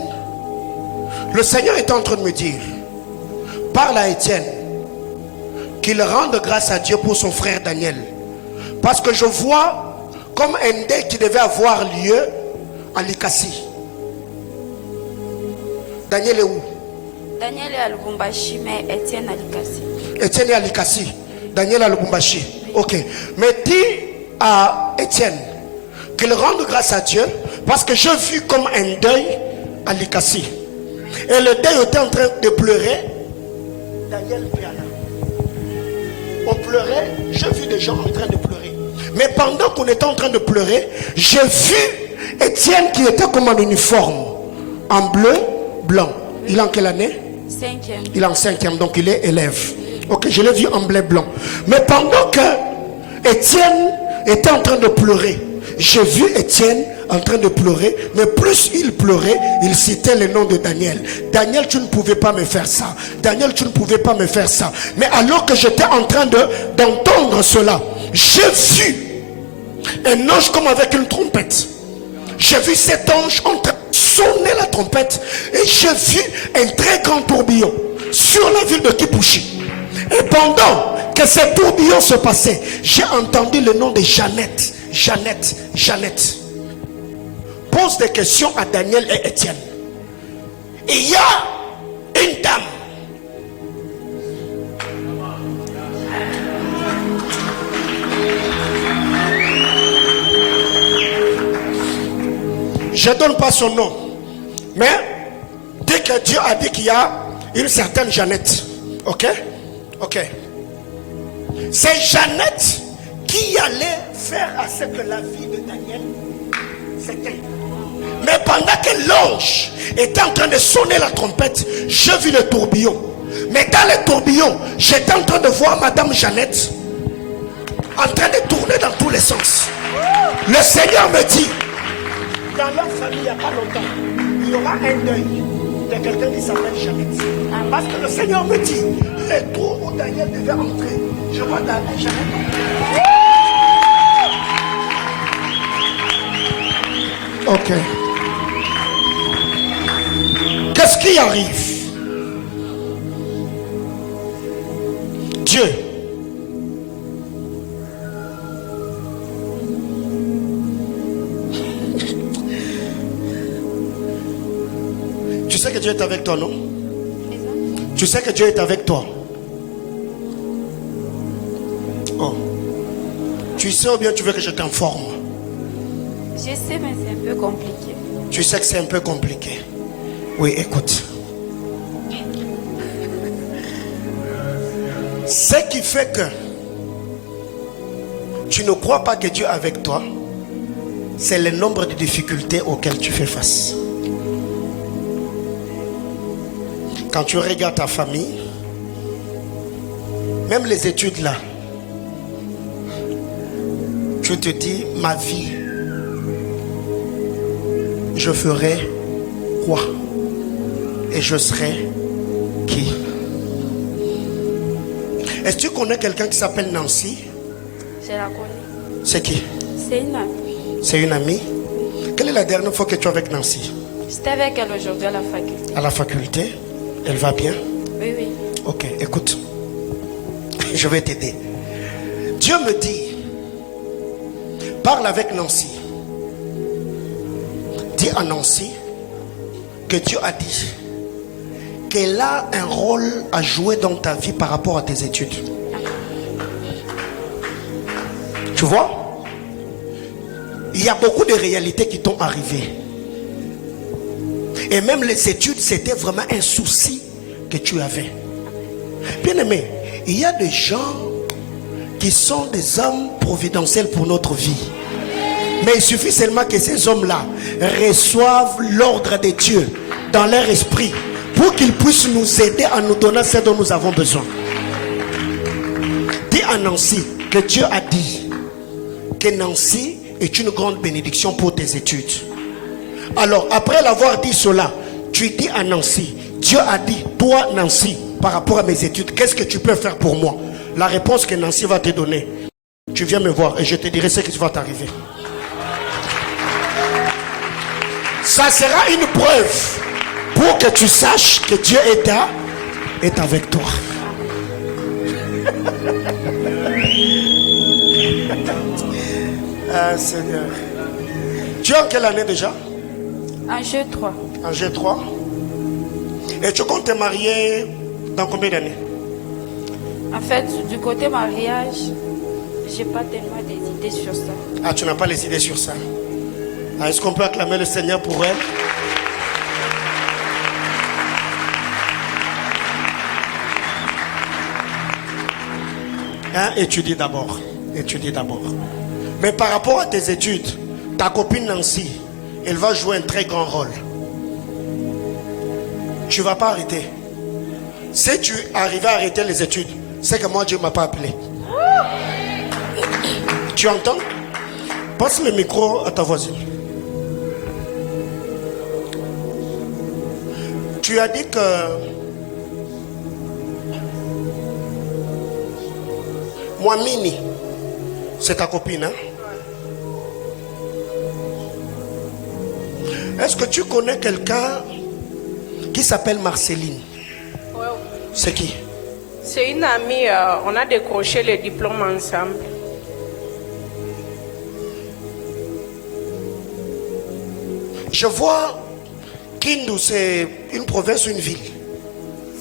le Seigneur est en train de me dire, parle à Étienne, qu'il rende grâce à Dieu pour son frère Daniel. Parce que je vois comme un deuil qui devait avoir lieu en Likasi. Daniel est où? Daniel est à Lubumbashi, mais Étienne à Likasi. Étienne est à Likasi. Daniel à Lubumbashi. Ok. Mais dis à Étienne qu'il rende grâce à Dieu parce que j'ai vu comme un deuil à Likasi. Et le deuil était en train de pleurer. Daniel Piana. On pleurait. J'ai vu des gens en train de pleurer. Mais pendant qu'on était en train de pleurer, j'ai vu Étienne qui était comme en uniforme. En bleu, blanc. Il est en quelle année? 5e. Il est en 5e, donc il est élève. Ok, je l'ai vu en bleu blanc. Mais pendant que Étienne était en train de pleurer, j'ai vu Étienne en train de pleurer, mais plus il pleurait, il citait le nom de Daniel. Daniel, tu ne pouvais pas me faire ça. Daniel, tu ne pouvais pas me faire ça. Mais alors que j'étais en train d'entendre cela, j'ai vu un ange comme avec une trompette. J'ai vu cet ange en train de sonner la trompette et j'ai vu un très grand tourbillon sur la ville de Kipushi. Et pendant que ce tourbillon se passait, j'ai entendu le nom de Jeannette. Jeannette, Jeannette. Pose des questions à Daniel et Étienne. Il y a une dame. Je ne donne pas son nom. Mais dès que Dieu a dit qu'il y a une certaine Jeannette. Ok? Ok. C'est Jeannette qui allait faire à ce que la vie de Daniel s'éteigne. Mais pendant que l'ange était en train de sonner la trompette, j'ai vu le tourbillon. Mais dans le tourbillon, j'étais en train de voir Madame Jeannette en train de tourner dans tous les sens. Le Seigneur me dit, dans leur famille, il n'y a pas longtemps, il y aura un deuil de quelqu'un qui s'appelle Jeannette. Parce que le Seigneur me dit, le trou où Daniel devait entrer, je vois Daniel Jeannette. Ok. Qu'est-ce qui arrive? Dieu. Tu sais que Dieu est avec toi, non? Tu sais que Dieu est avec toi. Oh. Tu sais ou bien tu veux que je t'informe? Je sais, mais c'est un peu compliqué. Tu sais que c'est un peu compliqué. Oui, écoute. Ce qui fait que tu ne crois pas que Dieu est avec toi, c'est le nombre de difficultés auxquelles tu fais face. Quand tu regardes ta famille, même les études là, tu te dis, ma vie, je ferai quoi? Et je serai qui? Est-ce que tu connais quelqu'un qui s'appelle Nancy? Je la connais. C'est qui? C'est une amie. C'est une amie? Quelle est la dernière fois que tu es avec Nancy? J'étais avec elle aujourd'hui à la faculté. À la faculté? Elle va bien? Oui, oui. Ok, écoute. Je vais t'aider. Dieu me dit, parle avec Nancy. Dis à Nancy que Dieu a dit qu'elle a un rôle à jouer dans ta vie par rapport à tes études. Tu vois? Il y a beaucoup de réalités qui t'ont arrivé. Et même les études, c'était vraiment un souci que tu avais. Bien aimé, il y a des gens qui sont des hommes providentiels pour notre vie. Mais il suffit seulement que ces hommes-là reçoivent l'ordre de Dieu dans leur esprit pour qu'ils puissent nous aider en nous donnant ce dont nous avons besoin. Dis à Nancy que Dieu a dit que Nancy est une grande bénédiction pour tes études. Alors, après l'avoir dit cela, tu dis à Nancy, Dieu a dit, toi Nancy, par rapport à mes études, qu'est-ce que tu peux faire pour moi? La réponse que Nancy va te donner, tu viens me voir et je te dirai ce qui va t'arriver. Ça sera une preuve pour que tu saches que Dieu est avec toi. Ah Seigneur. Tu es en quelle année déjà? En G3. En G3. Et tu comptes te marier dans combien d'années? En fait, du côté mariage, j'ai pas tellement des idées sur ça. Ah, tu n'as pas les idées sur ça. Ah, est-ce qu'on peut acclamer le Seigneur pour elle? Hein? Étudie d'abord. Étudie d'abord. Mais par rapport à tes études, ta copine Nancy, elle va jouer un très grand rôle. Tu ne vas pas arrêter. Si tu arrives à arrêter les études, c'est que moi Dieu ne m'a pas appelé. Tu entends? Passe le micro à ta voisine. Tu as dit que moi Mini, c'est ta copine, hein? Est-ce que tu connais quelqu'un qui s'appelle Marceline? Ouais. C'est qui? C'est une amie, on a décroché les diplômes ensemble. Je vois Kindu, c'est une province ou une ville?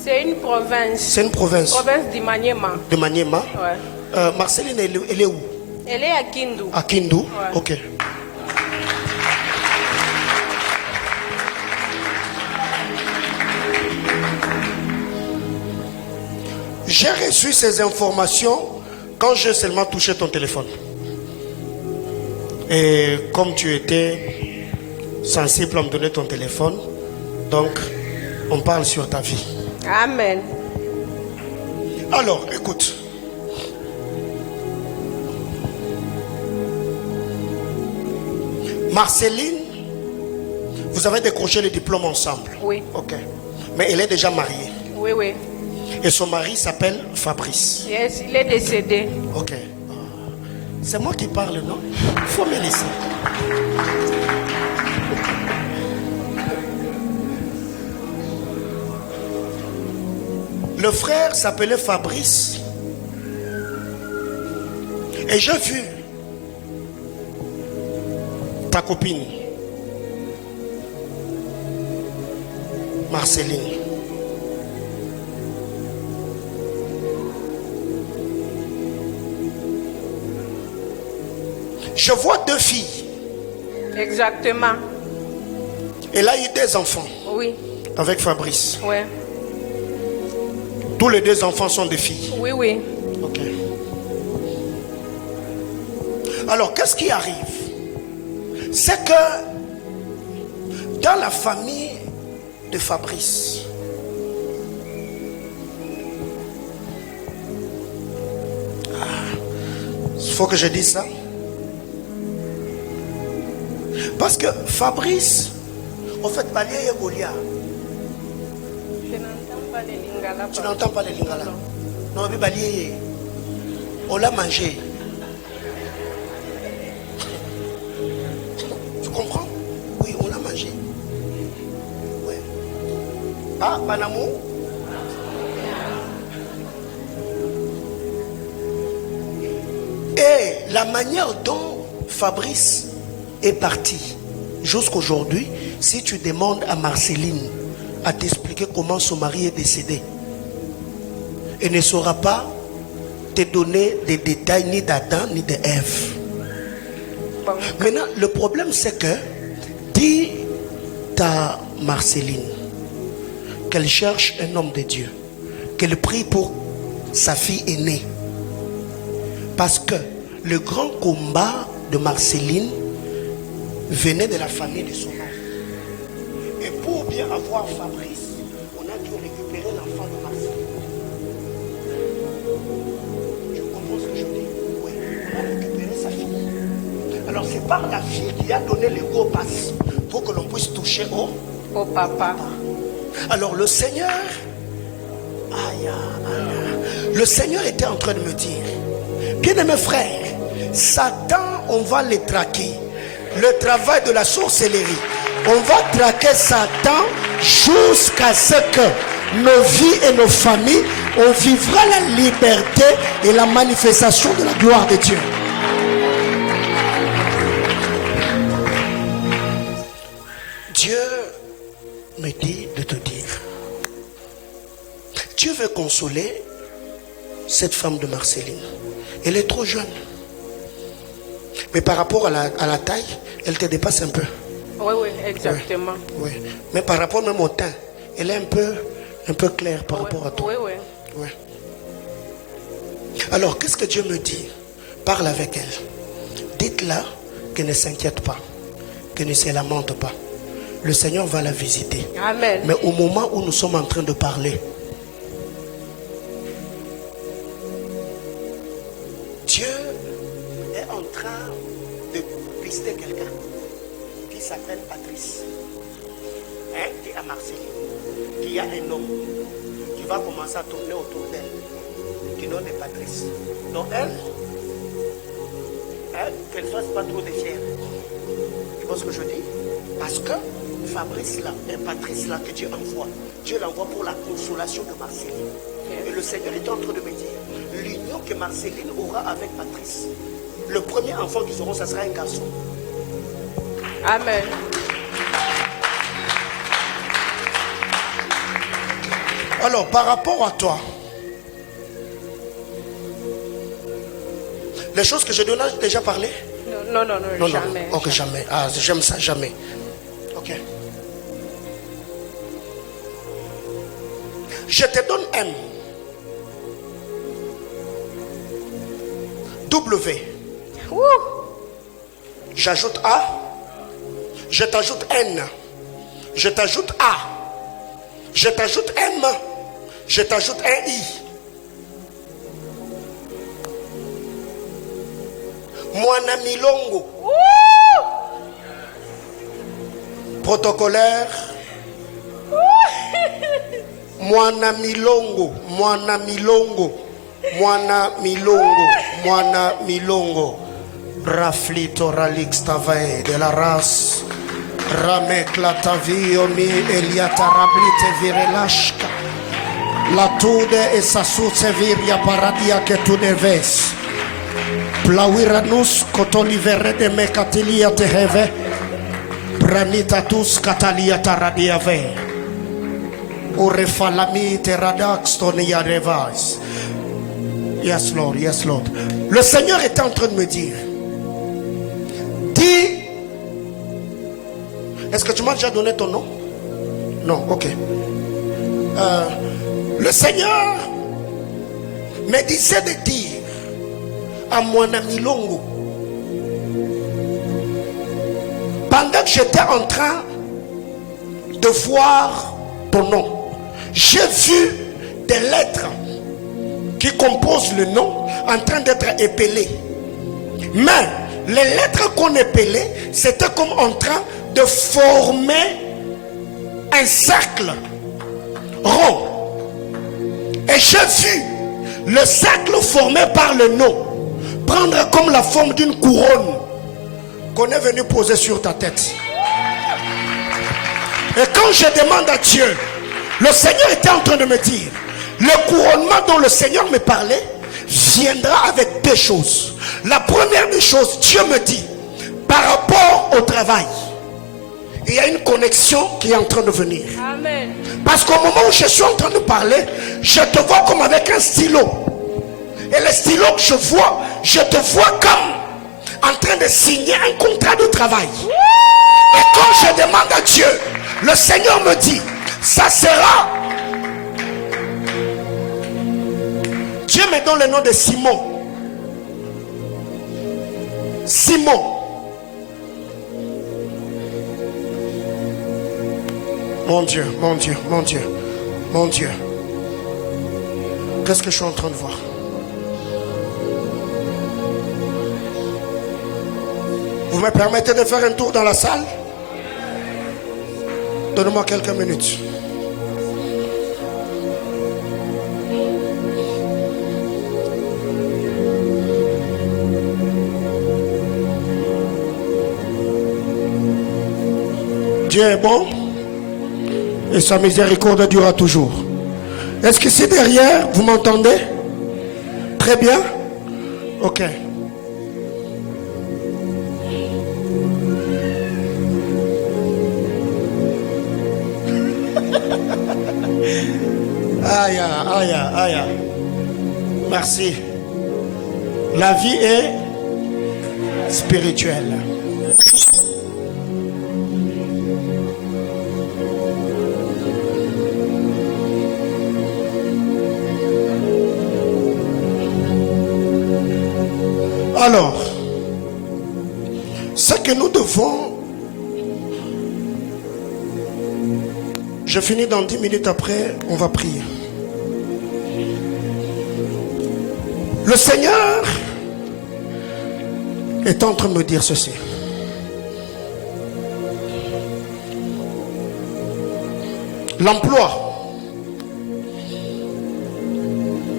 C'est une province. C'est une province. Province du Maniema. De Maniema. Ouais. Marceline, elle est où? Elle est à Kindu. À Kindu? Ouais. Ok. J'ai reçu ces informations quand j'ai seulement touché ton téléphone. Et comme tu étais sensible à me donner ton téléphone, donc on parle sur ta vie. Amen. Alors, écoute. Marceline, vous avez décroché les diplômes ensemble? Oui. Ok. Mais elle est déjà mariée. Oui, oui. Et son mari s'appelle Fabrice. Yes, il est décédé. Ok. C'est moi qui parle, non? Il faut me laisser. Le frère s'appelait Fabrice. Et j'ai vu ta copine, Marceline. Je vois deux filles. Exactement. Elle a eu des enfants Oui. avec Fabrice. Ouais. Tous les deux enfants sont des filles. Oui, oui. Ok. Alors, qu'est-ce qui arrive? C'est que dans la famille de Fabrice, il faut que je dise ça. Parce que Fabrice, en fait, Balia et Goliath. Je n'entends pas les lingala. Tu n'entends pas les lingala? Non, mais Balia, on l'a mangé. Tu comprends? Oui, on l'a mangé. Ouais. Ah, Banamou? Et la manière dont Fabrice est parti jusqu'aujourd'hui, si tu demandes à Marceline à t'expliquer comment son mari est décédé, elle ne saura pas te donner des détails ni d'Adam ni d'Ève. Maintenant, le problème c'est que dis à Marceline qu'elle cherche un homme de Dieu, qu'elle prie pour sa fille aînée. Parce que le grand combat de Marceline venait de la famille de son mari. Et pour bien avoir Fabrice, on a dû récupérer l'enfant de Marceline. Tu comprends ce que je dis? Oui, on a récupéré sa fille. Alors c'est par la fille qui a donné le go pass pour que l'on puisse toucher au papa. Alors le Seigneur, le Seigneur était en train de me dire, bien-aimés frères, Satan, on va les traquer. Le travail de la sorcellerie, on va traquer Satan jusqu'à ce que nos vies et nos familles, on vivra la liberté et la manifestation de la gloire de Dieu. Dieu me dit de te dire, Dieu veut consoler cette femme de Marceline. Elle est trop jeune. Mais par rapport à la taille, elle te dépasse un peu. Oui, oui, exactement. Oui. Mais par rapport même au teint, elle est un peu claire par rapport à toi. Oui, oui. Oui. Alors, qu'est-ce que Dieu me dit? Parle avec elle. Dites-la qu'elle ne s'inquiète pas, qu'elle ne se lamente pas. Le Seigneur va la visiter. Amen. Mais au moment où nous sommes en train de parler, Dieu est en train de pister quelqu'un qui s'appelle Patrice. Qui est à Marseille. Qui a un homme qui va commencer à tourner autour d'elle. Qui nom est Patrice. Donc elle, qu'elle ne fasse pas trop de fièvre. Tu vois ce que je dis? Parce que Fabrice là, et Patrice là que Dieu envoie, Dieu l'envoie pour la consolation de Marceline. Et le Seigneur est en train de me dire, l'union que Marceline aura avec Patrice, le premier enfant qu'ils auront, ça sera un garçon. Amen. Alors, par rapport à toi, les choses que je donne, déjà parlé? Non, jamais. Ok, jamais. Ah, j'aime ça, jamais. Ok. Je te donne M. W. J'ajoute A. Je t'ajoute N. Je t'ajoute A. Je t'ajoute M. Je t'ajoute un I. Mwana Milongo. Protocolaire. Mwana Milongo. Mwana Milongo. Mwana Milongo. Mwana Milongo. Raflito Ralix Tavae de la race. Ramek la taviomi Eliata Rablite Virelashka. La tude e sasuse viria paradia che tu deves. Plawiranus kotolivere de mekatilia teheve. Branitatus katalia taradiave. Urefalamite radaxton yarevas. Yes Lord, yes Lord. Le Seigneur est en train de me dire, dis, est-ce que tu m'as déjà donné ton nom? Non, ok. Le Seigneur me disait de dire à mon ami Longo, pendant que j'étais en train de voir ton nom, j'ai vu des lettres qui composent le nom en train d'être épelées. Mais les lettres qu'on épelait, c'était comme en train de former un cercle rond. Et j'ai vu le cercle formé par le nom prendre comme la forme d'une couronne qu'on est venu poser sur ta tête. Et quand je demande à Dieu, le Seigneur était en train de me dire, le couronnement dont le Seigneur me parlait viendra avec deux choses. La première des choses, Dieu me dit, par rapport au travail, il y a une connexion qui est en train de venir. Amen. Parce qu'au moment où je suis en train de parler, je te vois comme avec un stylo. Et le stylo que je vois, je te vois comme en train de signer un contrat de travail. Et quand je demande à Dieu, le Seigneur me dit, ça sera... Dieu me donne le nom de Simon. Simon. Mon Dieu, mon Dieu, mon Dieu, mon Dieu. Qu'est-ce que je suis en train de voir? Vous me permettez de faire un tour dans la salle? Donnez-moi quelques minutes. Dieu est bon et sa miséricorde durera toujours. Est-ce que c'est derrière? Vous m'entendez? Très bien. Ok. Aïe, aïe, aïe. Merci. La vie est spirituelle. Alors, ce que nous devons, je finis dans 10 minutes après, on va prier. Le Seigneur est en train de me dire ceci. L'emploi,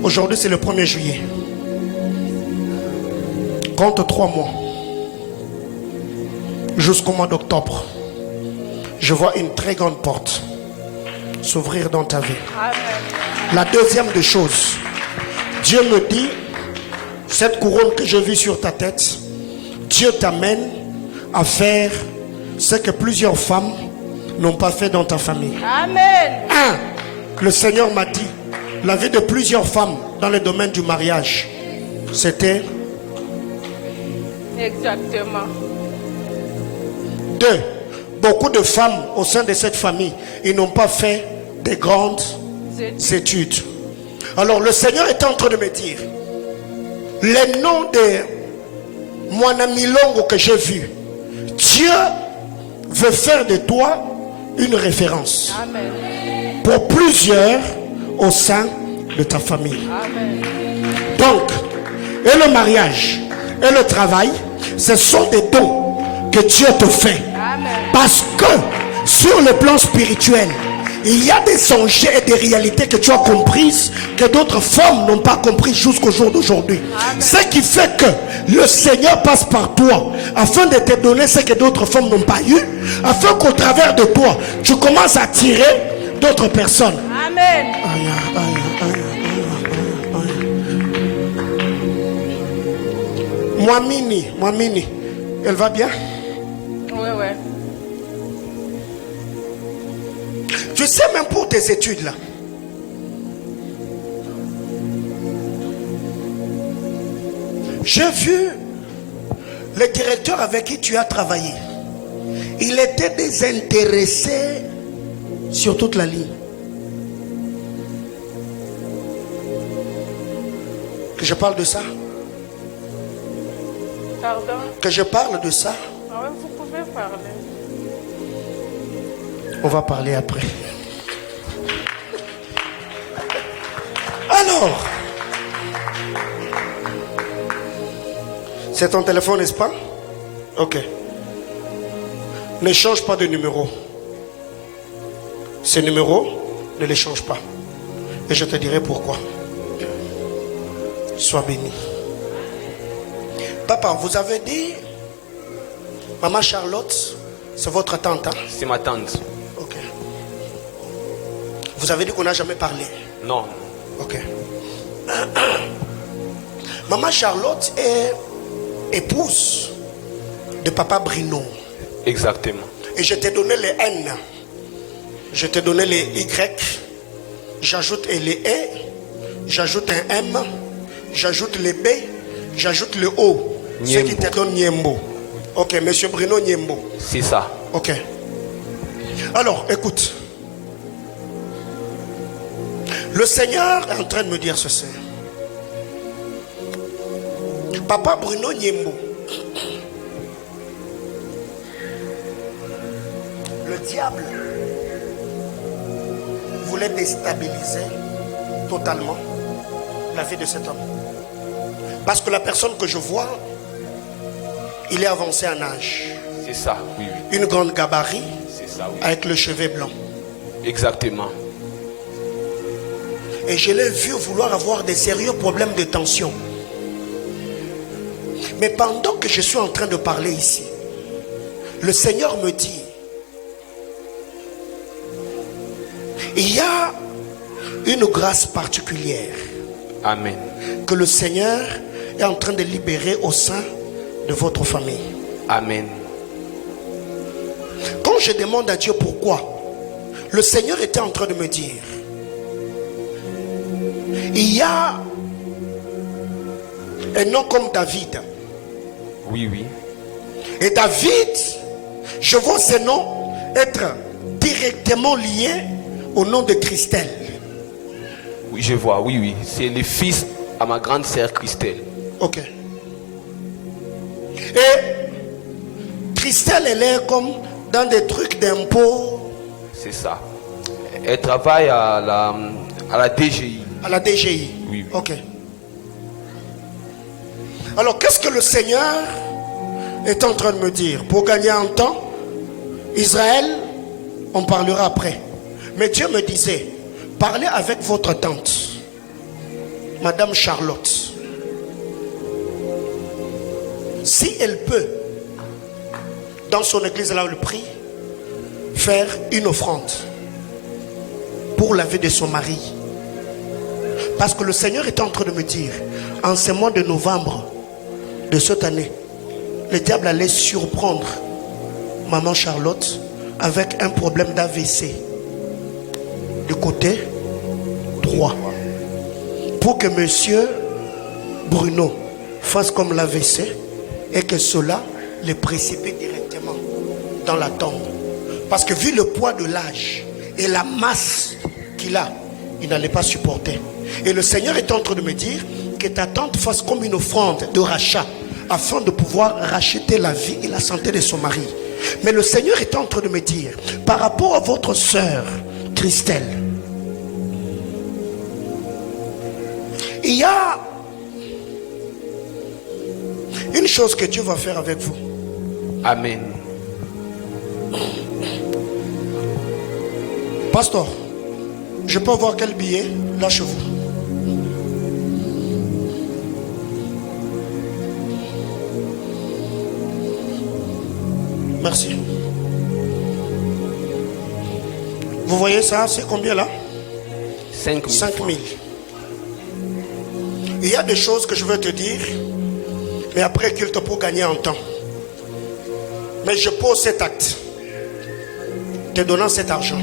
aujourd'hui c'est le 1er juillet. Compte 3 mois jusqu'au mois d'octobre. Je vois une très grande porte s'ouvrir dans ta vie. Amen. La deuxième des choses, Dieu me dit, cette couronne que je vis sur ta tête, Dieu t'amène à faire ce que plusieurs femmes n'ont pas fait dans ta famille. Amen. Le Seigneur m'a dit, la vie de plusieurs femmes dans le domaine du mariage, c'était... Exactement. 2. Beaucoup de femmes au sein de cette famille, ils n'ont pas fait de grandes études. Alors le Seigneur est en train de me dire, les noms de mon ami Longo que j'ai vu, Dieu veut faire de toi une référence. Amen. Pour plusieurs au sein de ta famille. Amen. Donc, et le mariage et le travail, ce sont des dons que Dieu te fait. Amen. Parce que sur le plan spirituel, il y a des sujets et des réalités que tu as comprises que d'autres femmes n'ont pas comprises jusqu'au jour d'aujourd'hui. Ce qui fait que le Seigneur passe par toi afin de te donner ce que d'autres femmes n'ont pas eu, afin qu'au travers de toi, tu commences à attirer d'autres personnes. Amen. Aïe, aïe, aïe, aïe, aïe. Mouamini, elle va bien? Ouais, ouais. Tu sais, même pour tes études là, j'ai vu le directeur avec qui tu as travaillé. Il était désintéressé sur toute la ligne. je parle de ça? Pardon? Que je parle de ça? Ah ouais, vous pouvez parler. On va parler après. Alors, c'est ton téléphone, n'est-ce pas? Ok. Ne change pas de numéro. Ces numéros, ne les change pas. Et je te dirai pourquoi. Sois béni. Papa, vous avez dit, Maman Charlotte, c'est votre tante, hein? C'est ma tante. Ok. Vous avez dit qu'on n'a jamais parlé. Non. Ok. Maman Charlotte est épouse de Papa Bruno. Exactement. Et je t'ai donné les N. Je t'ai donné les Y. J'ajoute les E. J'ajoute un M. J'ajoute les B. J'ajoute le O. Ce qui te donne Niembo. Ok, monsieur Bruno Niembo. C'est ça. Ok. Alors, écoute. Le Seigneur est en train de me dire ceci. Papa Bruno Niembo. Le diable voulait déstabiliser totalement la vie de cet homme. Parce que la personne que je vois, il est avancé en âge. C'est ça, oui, oui. Une grande gabarit C'est ça, oui. avec le cheveu blanc. Exactement. Et je l'ai vu vouloir avoir des sérieux problèmes de tension. Mais pendant que je suis en train de parler ici, le Seigneur me dit, il y a une grâce particulière Amen. que le Seigneur est en train de libérer au sein de votre famille. Amen. Quand je demande à Dieu pourquoi, le Seigneur était en train de me dire, il y a un homme comme David. Oui, oui. Et David, je vois ce nom être directement lié au nom de Christelle. Oui, je vois, oui, oui. C'est le fils à ma grande sœur Christelle. Ok. Et Christelle, elle est comme dans des trucs d'impôts. C'est ça. Elle travaille à la DGI. À la DGI. Oui, oui. Ok. Alors, qu'est-ce que le Seigneur est en train de me dire? Pour gagner en temps, Israël, on parlera après. Mais Dieu me disait, parlez avec votre tante, Madame Charlotte. Si elle peut, dans son église là où elle prie, faire une offrande pour la vie de son mari. Parce que le Seigneur est en train de me dire, en ce mois de novembre de cette année, le diable allait surprendre Maman Charlotte avec un problème d'AVC du côté droit. Pour que Monsieur Bruno fasse comme l'AVC et que cela le précipite directement dans la tombe. Parce que vu le poids de l'âge et la masse qu'il a, il n'allait pas supporter. Et le Seigneur est en train de me dire que ta tante fasse comme une offrande de rachat afin de pouvoir racheter la vie et la santé de son mari. Mais le Seigneur est en train de me dire, par rapport à votre sœur Christelle, il y a une chose que Dieu va faire avec vous. Amen. Pasteur, je peux avoir quel billet? Lâchez-vous. Merci. Vous voyez ça? C'est combien là? 5 000. 5 000. Il y a des choses que je veux te dire, mais après culte pour gagner en temps. Mais je pose cet acte, te donnant cet argent.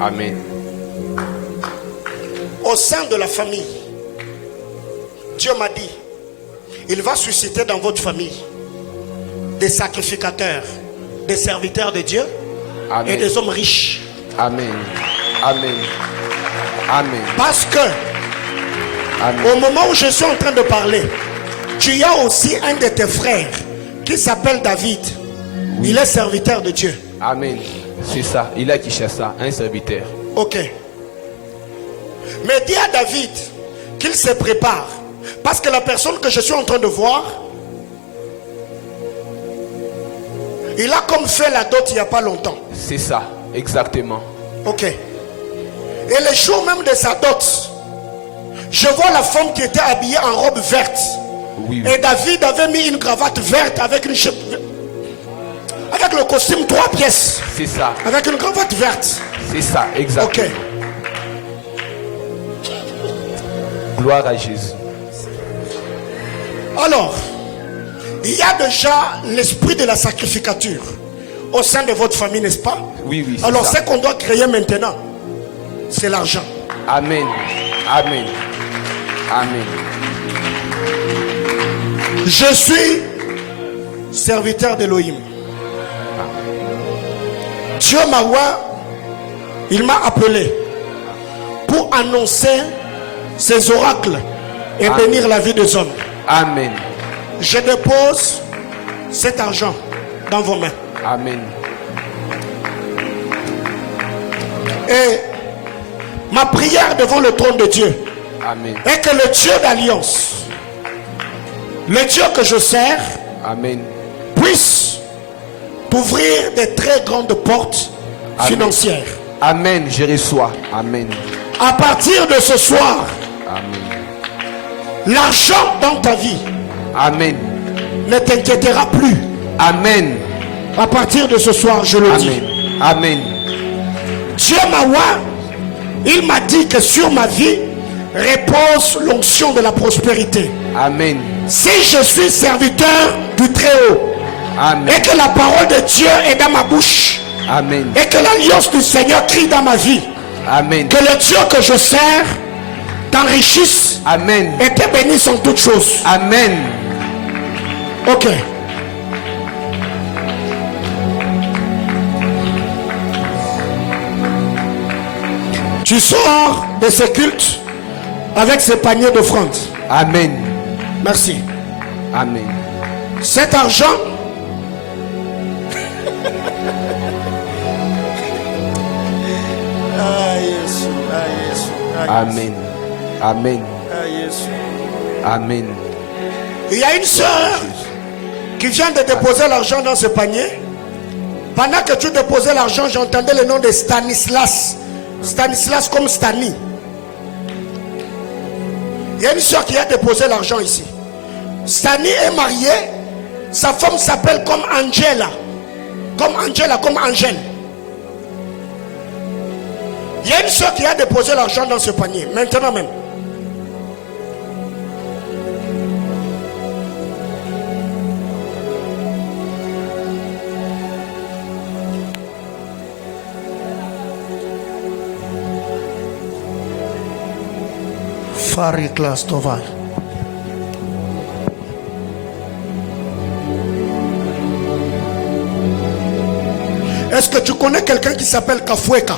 Amen. Au sein de la famille, Dieu m'a dit, il va susciter dans votre famille des sacrificateurs, des serviteurs de Dieu. Amen. Et des hommes riches. Amen. Amen. Amen. Parce que Amen. Au moment où je suis en train de parler, tu as aussi un de tes frères qui s'appelle David. Il est serviteur de Dieu. Amen. C'est ça. Il a Kinshasa, un serviteur. Ok. Mais dis à David qu'il se prépare. Parce que la personne que je suis en train de voir, il a comme fait la dot il n'y a pas longtemps. C'est ça, exactement. Ok. Et le jour même de sa dot, je vois la femme qui était habillée en robe verte. Oui, oui. Et David avait mis une cravate verte avec une avec le costume 3 pièces. C'est ça. Avec une cravate verte. C'est ça, exactement. Ok. Gloire à Jésus. Alors, il y a déjà l'esprit de la sacrificature au sein de votre famille, n'est-ce pas? Oui, oui. Alors, ça. ce qu'on doit créer maintenant, c'est l'argent. Amen. Amen. Amen. Je suis serviteur d'Élohim. Dieu il m'a appelé pour annoncer ses oracles et Amen. bénir la vie des hommes. Amen. Je dépose cet argent dans vos mains. Amen. Et ma prière devant le trône de Dieu Amen. est que le Dieu d'alliance, le Dieu que je sers, Amen. puisse t'ouvrir des très grandes portes Amen. financières. Amen. Je reçois. Amen. À partir de ce soir, Amen. l'argent dans ta vie Amen. ne t'inquiétera plus. Amen. À partir de ce soir, je le dis. Amen. Amen. Dieu il m'a dit que sur ma vie repose l'onction de la prospérité. Amen. Si je suis serviteur du Très-Haut Amen. et que la parole de Dieu est dans ma bouche Amen. et que l'alliance du Seigneur crie dans ma vie, Amen. que le Dieu que je sers t'enrichisse Amen. et te bénisse en toutes choses. Amen. Ok. Tu sors de ce culte avec ce panier d'offrandes. Amen. Merci. Amen. Cet argent Amen. Amen. Amen. il y a une soeur qui vient de déposer l'argent dans ce panier. Pendant que tu déposais l'argent, j'entendais le nom de Stanislas. Stanislas comme Stani. Il y a une soeur qui a déposé l'argent ici. Stani est mariée. Sa femme s'appelle comme Angela. Comme Angela, comme Angèle. Il y a une soeur qui a déposé l'argent dans ce panier. Maintenant même. Fariklas Toval. Est-ce que tu connais quelqu'un qui s'appelle Kafoueka?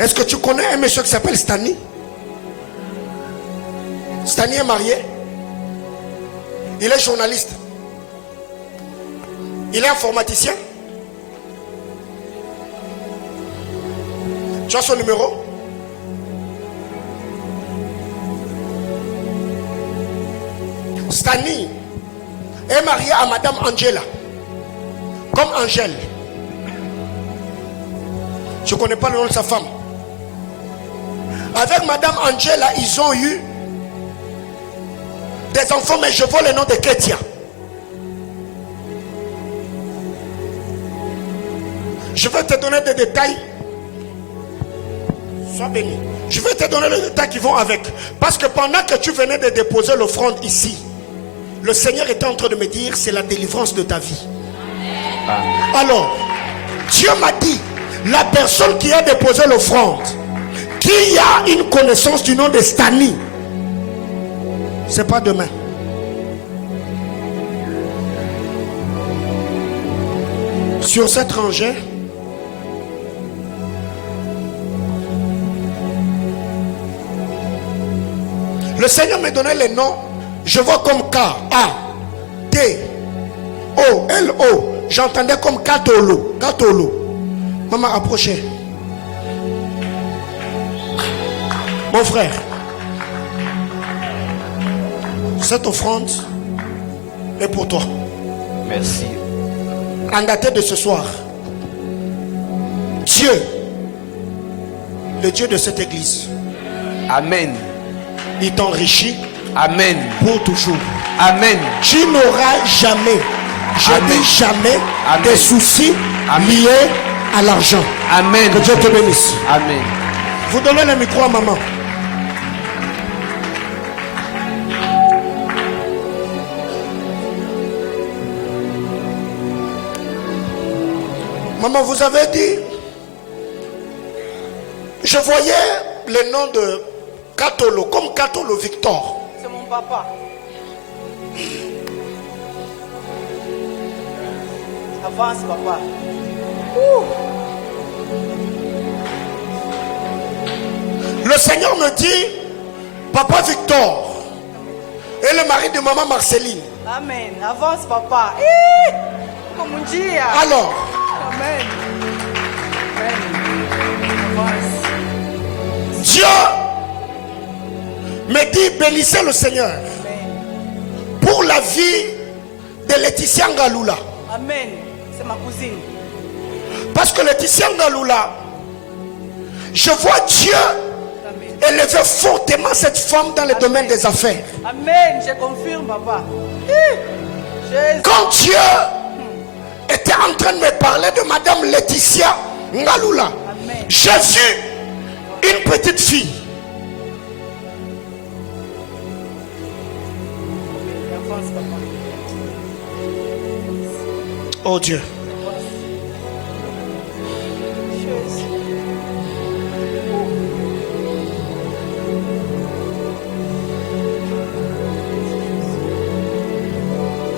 Est-ce que tu connais un monsieur qui s'appelle Stani? Stani est marié. Il est journaliste. Il est informaticien. Tu as son numéro? Stani est marié à Madame Angela, comme Angèle. Je ne connais pas le nom de sa femme. Avec Madame Angela, ils ont eu des enfants, mais je vois le nom de Ketia. Je vais te donner des détails. Sois béni. Je vais te donner les détails qui vont avec. Parce que pendant que tu venais de déposer l'offrande ici, le Seigneur était en train de me dire, c'est la délivrance de ta vie. Amen. Alors, Dieu m'a dit, la personne qui a déposé l'offrande, qui a une connaissance du nom de Stani, c'est pas demain. Sur cet rangée, Le Seigneur me donnait les noms. Je vois comme K, A, T, O, L, O. J'entendais comme Katolo. Katolo. Maman, approchez. Mon frère, cette offrande est pour toi. Merci. En date de ce soir, Dieu, le Dieu de cette église, Amen. il t'enrichit Amen. pour toujours. Amen. Tu n'auras jamais, je Amen. dis jamais, Amen. des soucis Amen. liés à l'argent. Amen. Que Dieu te bénisse. Amen. Vous donnez le micro à maman. Maman, vous avez dit, je voyais le nom de Katolo, comme Katolo Victor. C'est mon papa. Avance, papa. Le Seigneur me dit, Papa Victor et le mari de maman Marceline. Amen. Avance, papa. Comme on dit. Alors, Amen. Amen. Avance. Dieu me dit, bénissez le Seigneur Amen. pour la vie de Laetitia Ngaloula. Amen. C'est ma cousine. Parce que Laetitia Ngaloula, je vois Dieu Amen. élever fortement cette femme dans le domaine des affaires. Amen. Je confirme, papa. Jésus. Quand Dieu était en train de me parler de Madame Laetitia Ngaloula, Amen. j'ai vu une petite fille. Avance, papa. Oh Dieu. Jésus.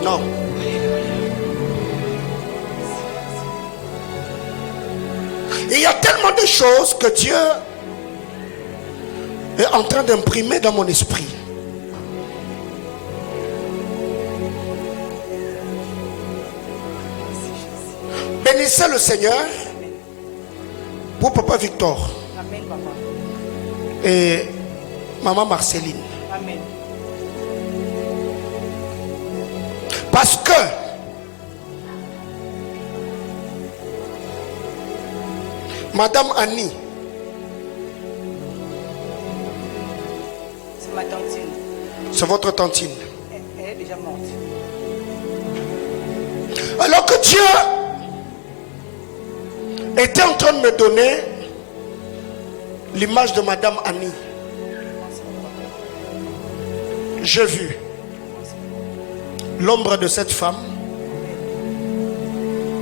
Non. Il y a tellement de choses que Dieu est en train d'imprimer dans mon esprit. Bénissez le Seigneur pour Papa Victor Amen, papa. et Maman Marceline. Amen. Parce que Madame Annie, C'est ma tantine. c'est votre tantine. Elle est déjà morte. Alors que Dieu était en train de me donner l'image de Madame Annie, j'ai vu l'ombre de cette femme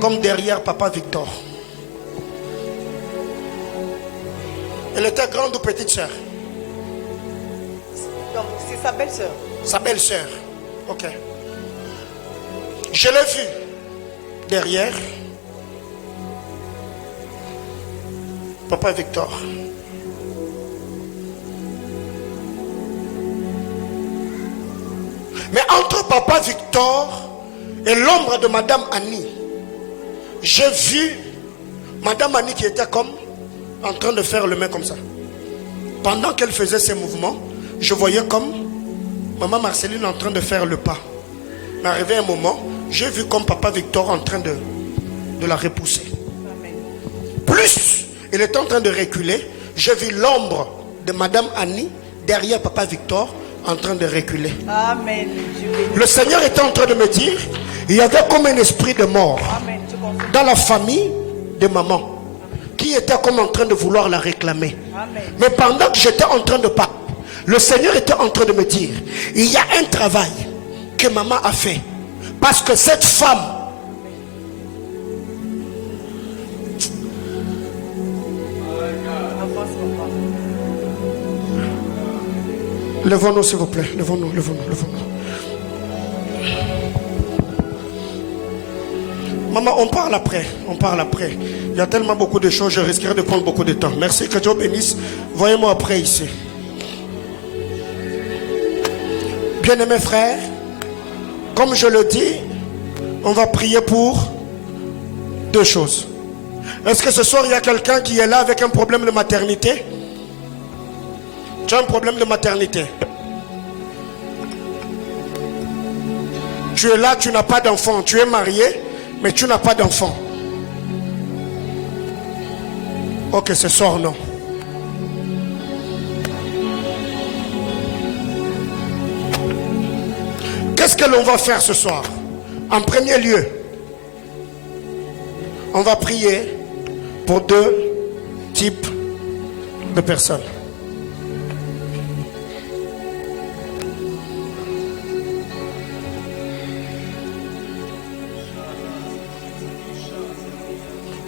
comme derrière Papa Victor. Elle était grande ou petite sœur? Donc, c'est sa belle-sœur. Sa belle-sœur. Ok. Je l'ai vue derrière Papa Victor. Mais entre Papa Victor et l'ombre de Madame Annie, j'ai vu Madame Annie qui était comme en train de faire le main comme ça. Pendant qu'elle faisait ses mouvements, je voyais comme Maman Marceline en train de faire le pas. Mais arrivé un moment, j'ai vu comme Papa Victor en train de la repousser. Amen. Plus il était en train de reculer, j'ai vu l'ombre de Madame Annie derrière Papa Victor en train de reculer. Amen. Je bénis. Le Seigneur était en train de me dire, il y avait comme un esprit de mort Amen. Je confirme. dans la famille de maman qui était comme en train de vouloir la réclamer. Amen. Mais pendant que j'étais en train de parler, le Seigneur était en train de me dire, il y a un travail que maman a fait. Parce que cette femme, Avance, papa. levons-nous s'il vous plaît, levons-nous, levons-nous, levons-nous. Maman, on parle après, on parle après. Il y a tellement beaucoup de choses, je risquerais de prendre beaucoup de temps. Merci, que Dieu bénisse. Voyez-moi après ici. Bien-aimés frères, comme je le dis, on va prier pour deux choses. Est-ce que ce soir il y a quelqu'un qui est là avec un problème de maternité? Tu as un problème de maternité. Tu es là, tu n'as pas d'enfant. Tu es marié, mais tu n'as pas d'enfant. Ok, ce soir non. Qu'est-ce que l'on va faire ce soir? En premier lieu, on va prier pour deux types de personnes.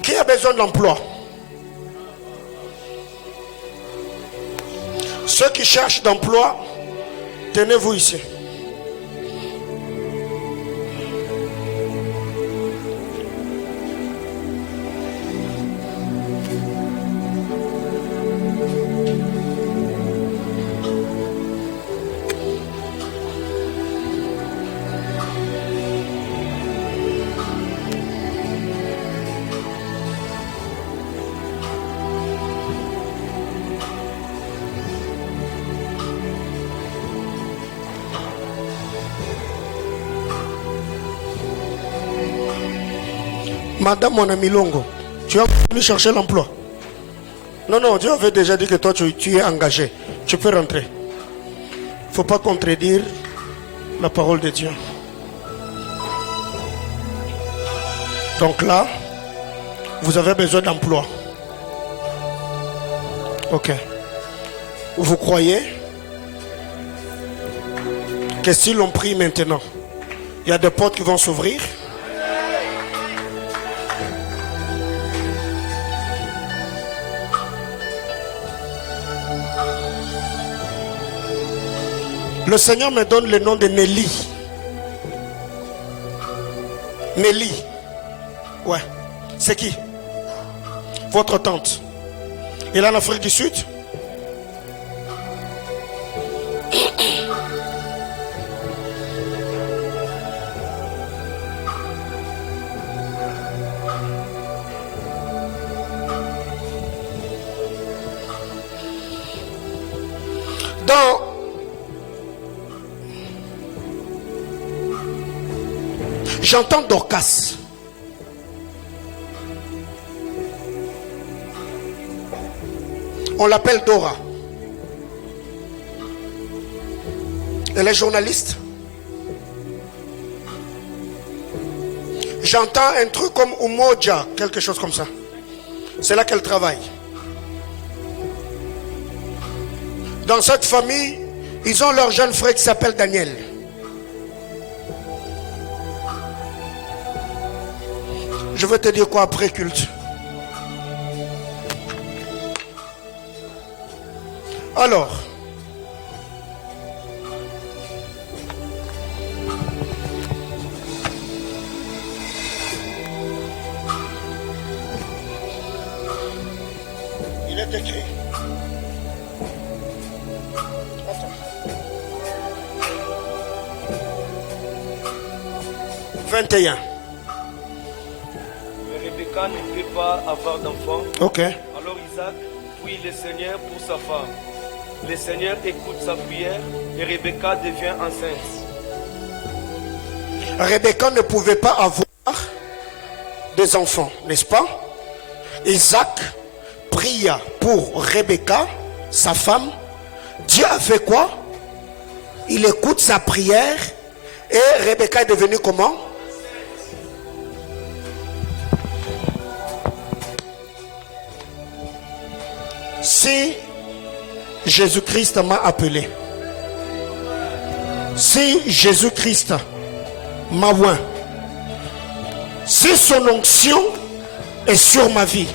Qui a besoin d'emploi? Ceux qui cherchent d'emploi, tenez-vous ici. Madame mon ami Longo, tu as venu chercher l'emploi? Non, non, Dieu avait déjà dit que toi tu es engagé. Tu peux rentrer. Il ne faut pas contredire la parole de Dieu. Donc là, vous avez besoin d'emploi. Ok. Vous croyez que si l'on prie maintenant, il y a des portes qui vont s'ouvrir? Le Seigneur me donne le nom de Nelly. Nelly. Ouais. C'est qui? Votre tante. Elle est en Afrique du Sud? J'entends Dorcas. On l'appelle Dora. Elle est journaliste. J'entends un truc comme Umoja, quelque chose comme ça. C'est là qu'elle travaille. Dans cette famille, ils ont leur jeune frère qui s'appelle Daniel. Je vais te dire quoi après culte. Alors, il est écrit. Attends. 21. Rebecca ne peut pas avoir d'enfant. Ok. Alors Isaac prie le Seigneur pour sa femme. Le Seigneur écoute sa prière et Rebecca devient enceinte. Rebecca ne pouvait pas avoir des enfants, n'est-ce pas? Isaac pria pour Rebecca, sa femme. Dieu a fait quoi? Il écoute sa prière et Rebecca est devenue comment? Si Jésus-Christ m'a appelé, si Jésus-Christ m'a oint, si son onction est sur ma vie,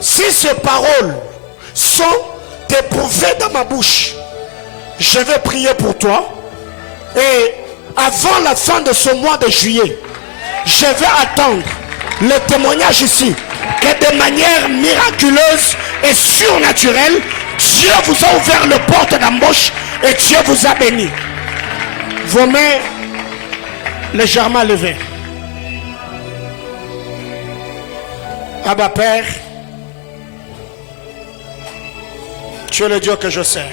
si ces paroles sont éprouvées dans ma bouche, je vais prier pour toi et avant la fin de ce mois de juillet, je vais attendre le témoignage ici que de manière miraculeuse et surnaturelle, Dieu vous a ouvert les portes d'embauche et Dieu vous a béni. Vos mains légèrement levées. Abba Père, tu es le Dieu que je sers.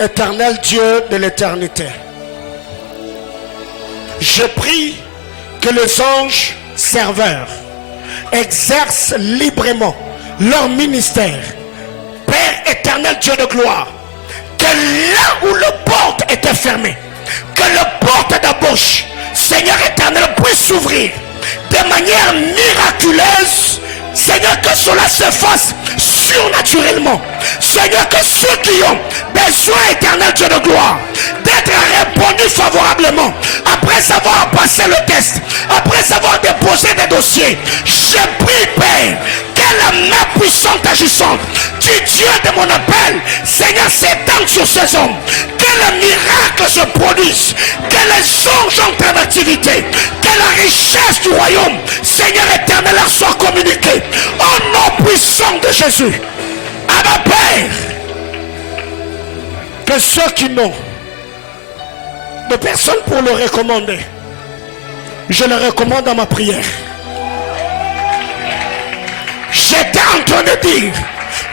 Éternel Dieu de l'éternité. Je prie que les anges serveurs exercent librement leur ministère. Père éternel Dieu de gloire, que là où le porte était fermé, que le porte d'embauche, Seigneur éternel, puisse s'ouvrir de manière miraculeuse. Seigneur, que cela se fasse surnaturellement. Seigneur, que ceux qui ont besoin, éternel Dieu de gloire, d'être répondus favorablement, après avoir passé le test, après avoir déposé des dossiers, je prie, Père, que la main puissante agissante du Dieu de mon appel, Seigneur, s'étende sur ces hommes. Que le miracle se produise, que les anges entrent en activité, que la richesse du royaume, Seigneur éternel, leur soit communiquée. Au nom puissant de Jésus. À ma Père, que ceux qui n'ont de personne pour le recommander, je le recommande à ma prière. J'étais en train de dire,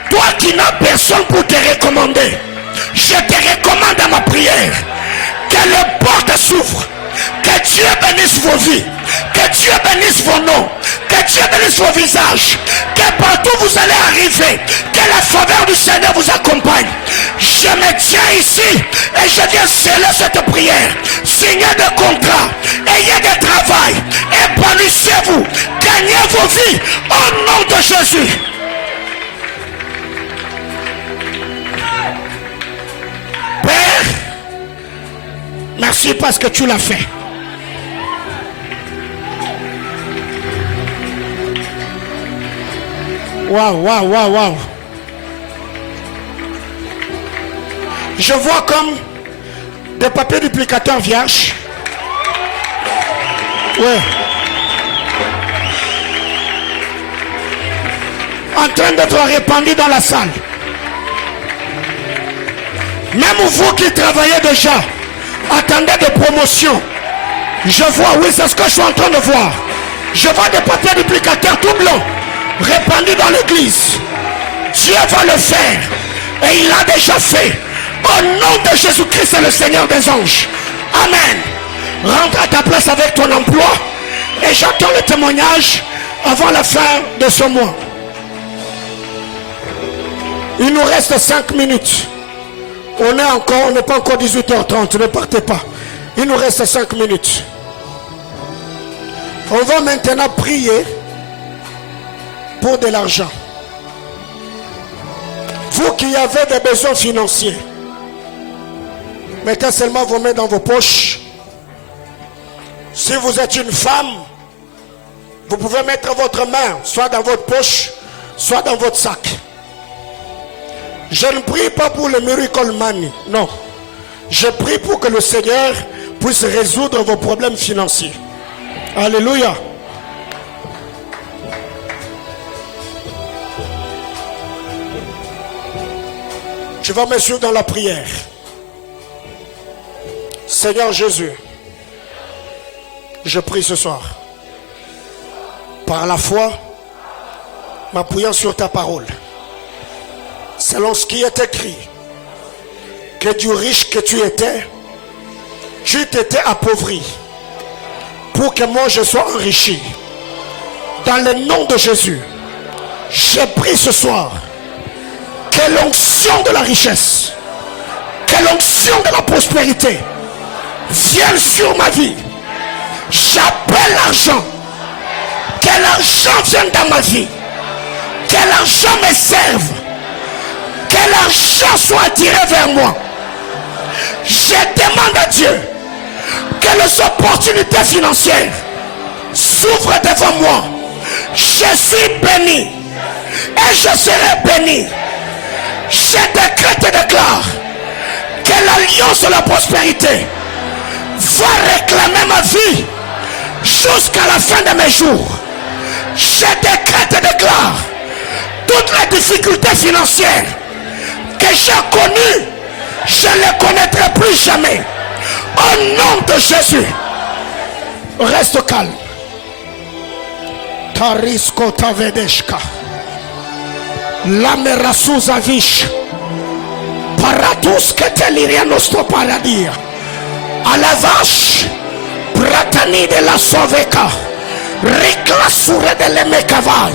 toi qui n'as personne pour te recommander, je te recommande à ma prière que les portes s'ouvrent, que Dieu bénisse vos vies, que Dieu bénisse vos noms, que Dieu bénisse vos visages, que partout vous allez arriver, que la faveur du Seigneur vous accompagne. Je me tiens ici et je viens sceller cette prière. Signez des contrats, ayez des travail, épanouissez-vous, gagnez vos vies au nom de Jésus. Père, merci parce que tu l'as fait. Waouh, waouh, waouh, waouh. Je vois comme des papiers duplicateurs vierges. Ouais. En train d'être répandus dans la salle. Même vous qui travaillez déjà, attendez de promotion. Je vois, oui, c'est ce que je suis en train de voir. Je vois des papiers duplicateurs tout blancs répandus dans l'église. Dieu va le faire. Et il l'a déjà fait. Au nom de Jésus-Christ, le Seigneur des anges. Amen. Rentre à ta place avec ton emploi. Et j'attends le témoignage avant la fin de ce mois. Il nous reste 5 minutes. On n'est pas encore 18h30. Ne partez pas. Il nous reste 5 minutes. On va maintenant prier pour de l'argent. Vous qui avez des besoins financiers, mettez seulement vos mains dans vos poches. Si vous êtes une femme, vous pouvez mettre votre main soit dans votre poche, soit dans votre sac. Je ne prie pas pour le miracle money, non. Je prie pour que le Seigneur puisse résoudre vos problèmes financiers. Alléluia. Je vais me suivre dans la prière. Seigneur Jésus, je prie ce soir, par la foi, m'appuyant sur ta parole, selon ce qui est écrit, que du riche que tu étais, tu t'étais appauvri, pour que moi je sois enrichi. Dans le nom de Jésus, je prie ce soir, que l'onction de la richesse, que l'onction de la prospérité vienne sur ma vie. J'appelle l'argent. Que l'argent vienne dans ma vie. Que l'argent me serve. Que l'argent soit attiré vers moi. Je demande à Dieu que les opportunités financières s'ouvrent devant moi. Je suis béni et je serai béni. Je décrète et déclare que l'alliance de la prospérité va réclamer ma vie jusqu'à la fin de mes jours. Je décrète et déclare toutes les difficultés financières que j'ai connues, Je ne les connaîtrai plus jamais. Au nom de Jésus. Reste calme. Tarisko tavedeshka. Lamerasuza vish. Paratus ketelirianos paradia. À la vache. Bratani de la Soveka. Riclasure de l'Emekavai.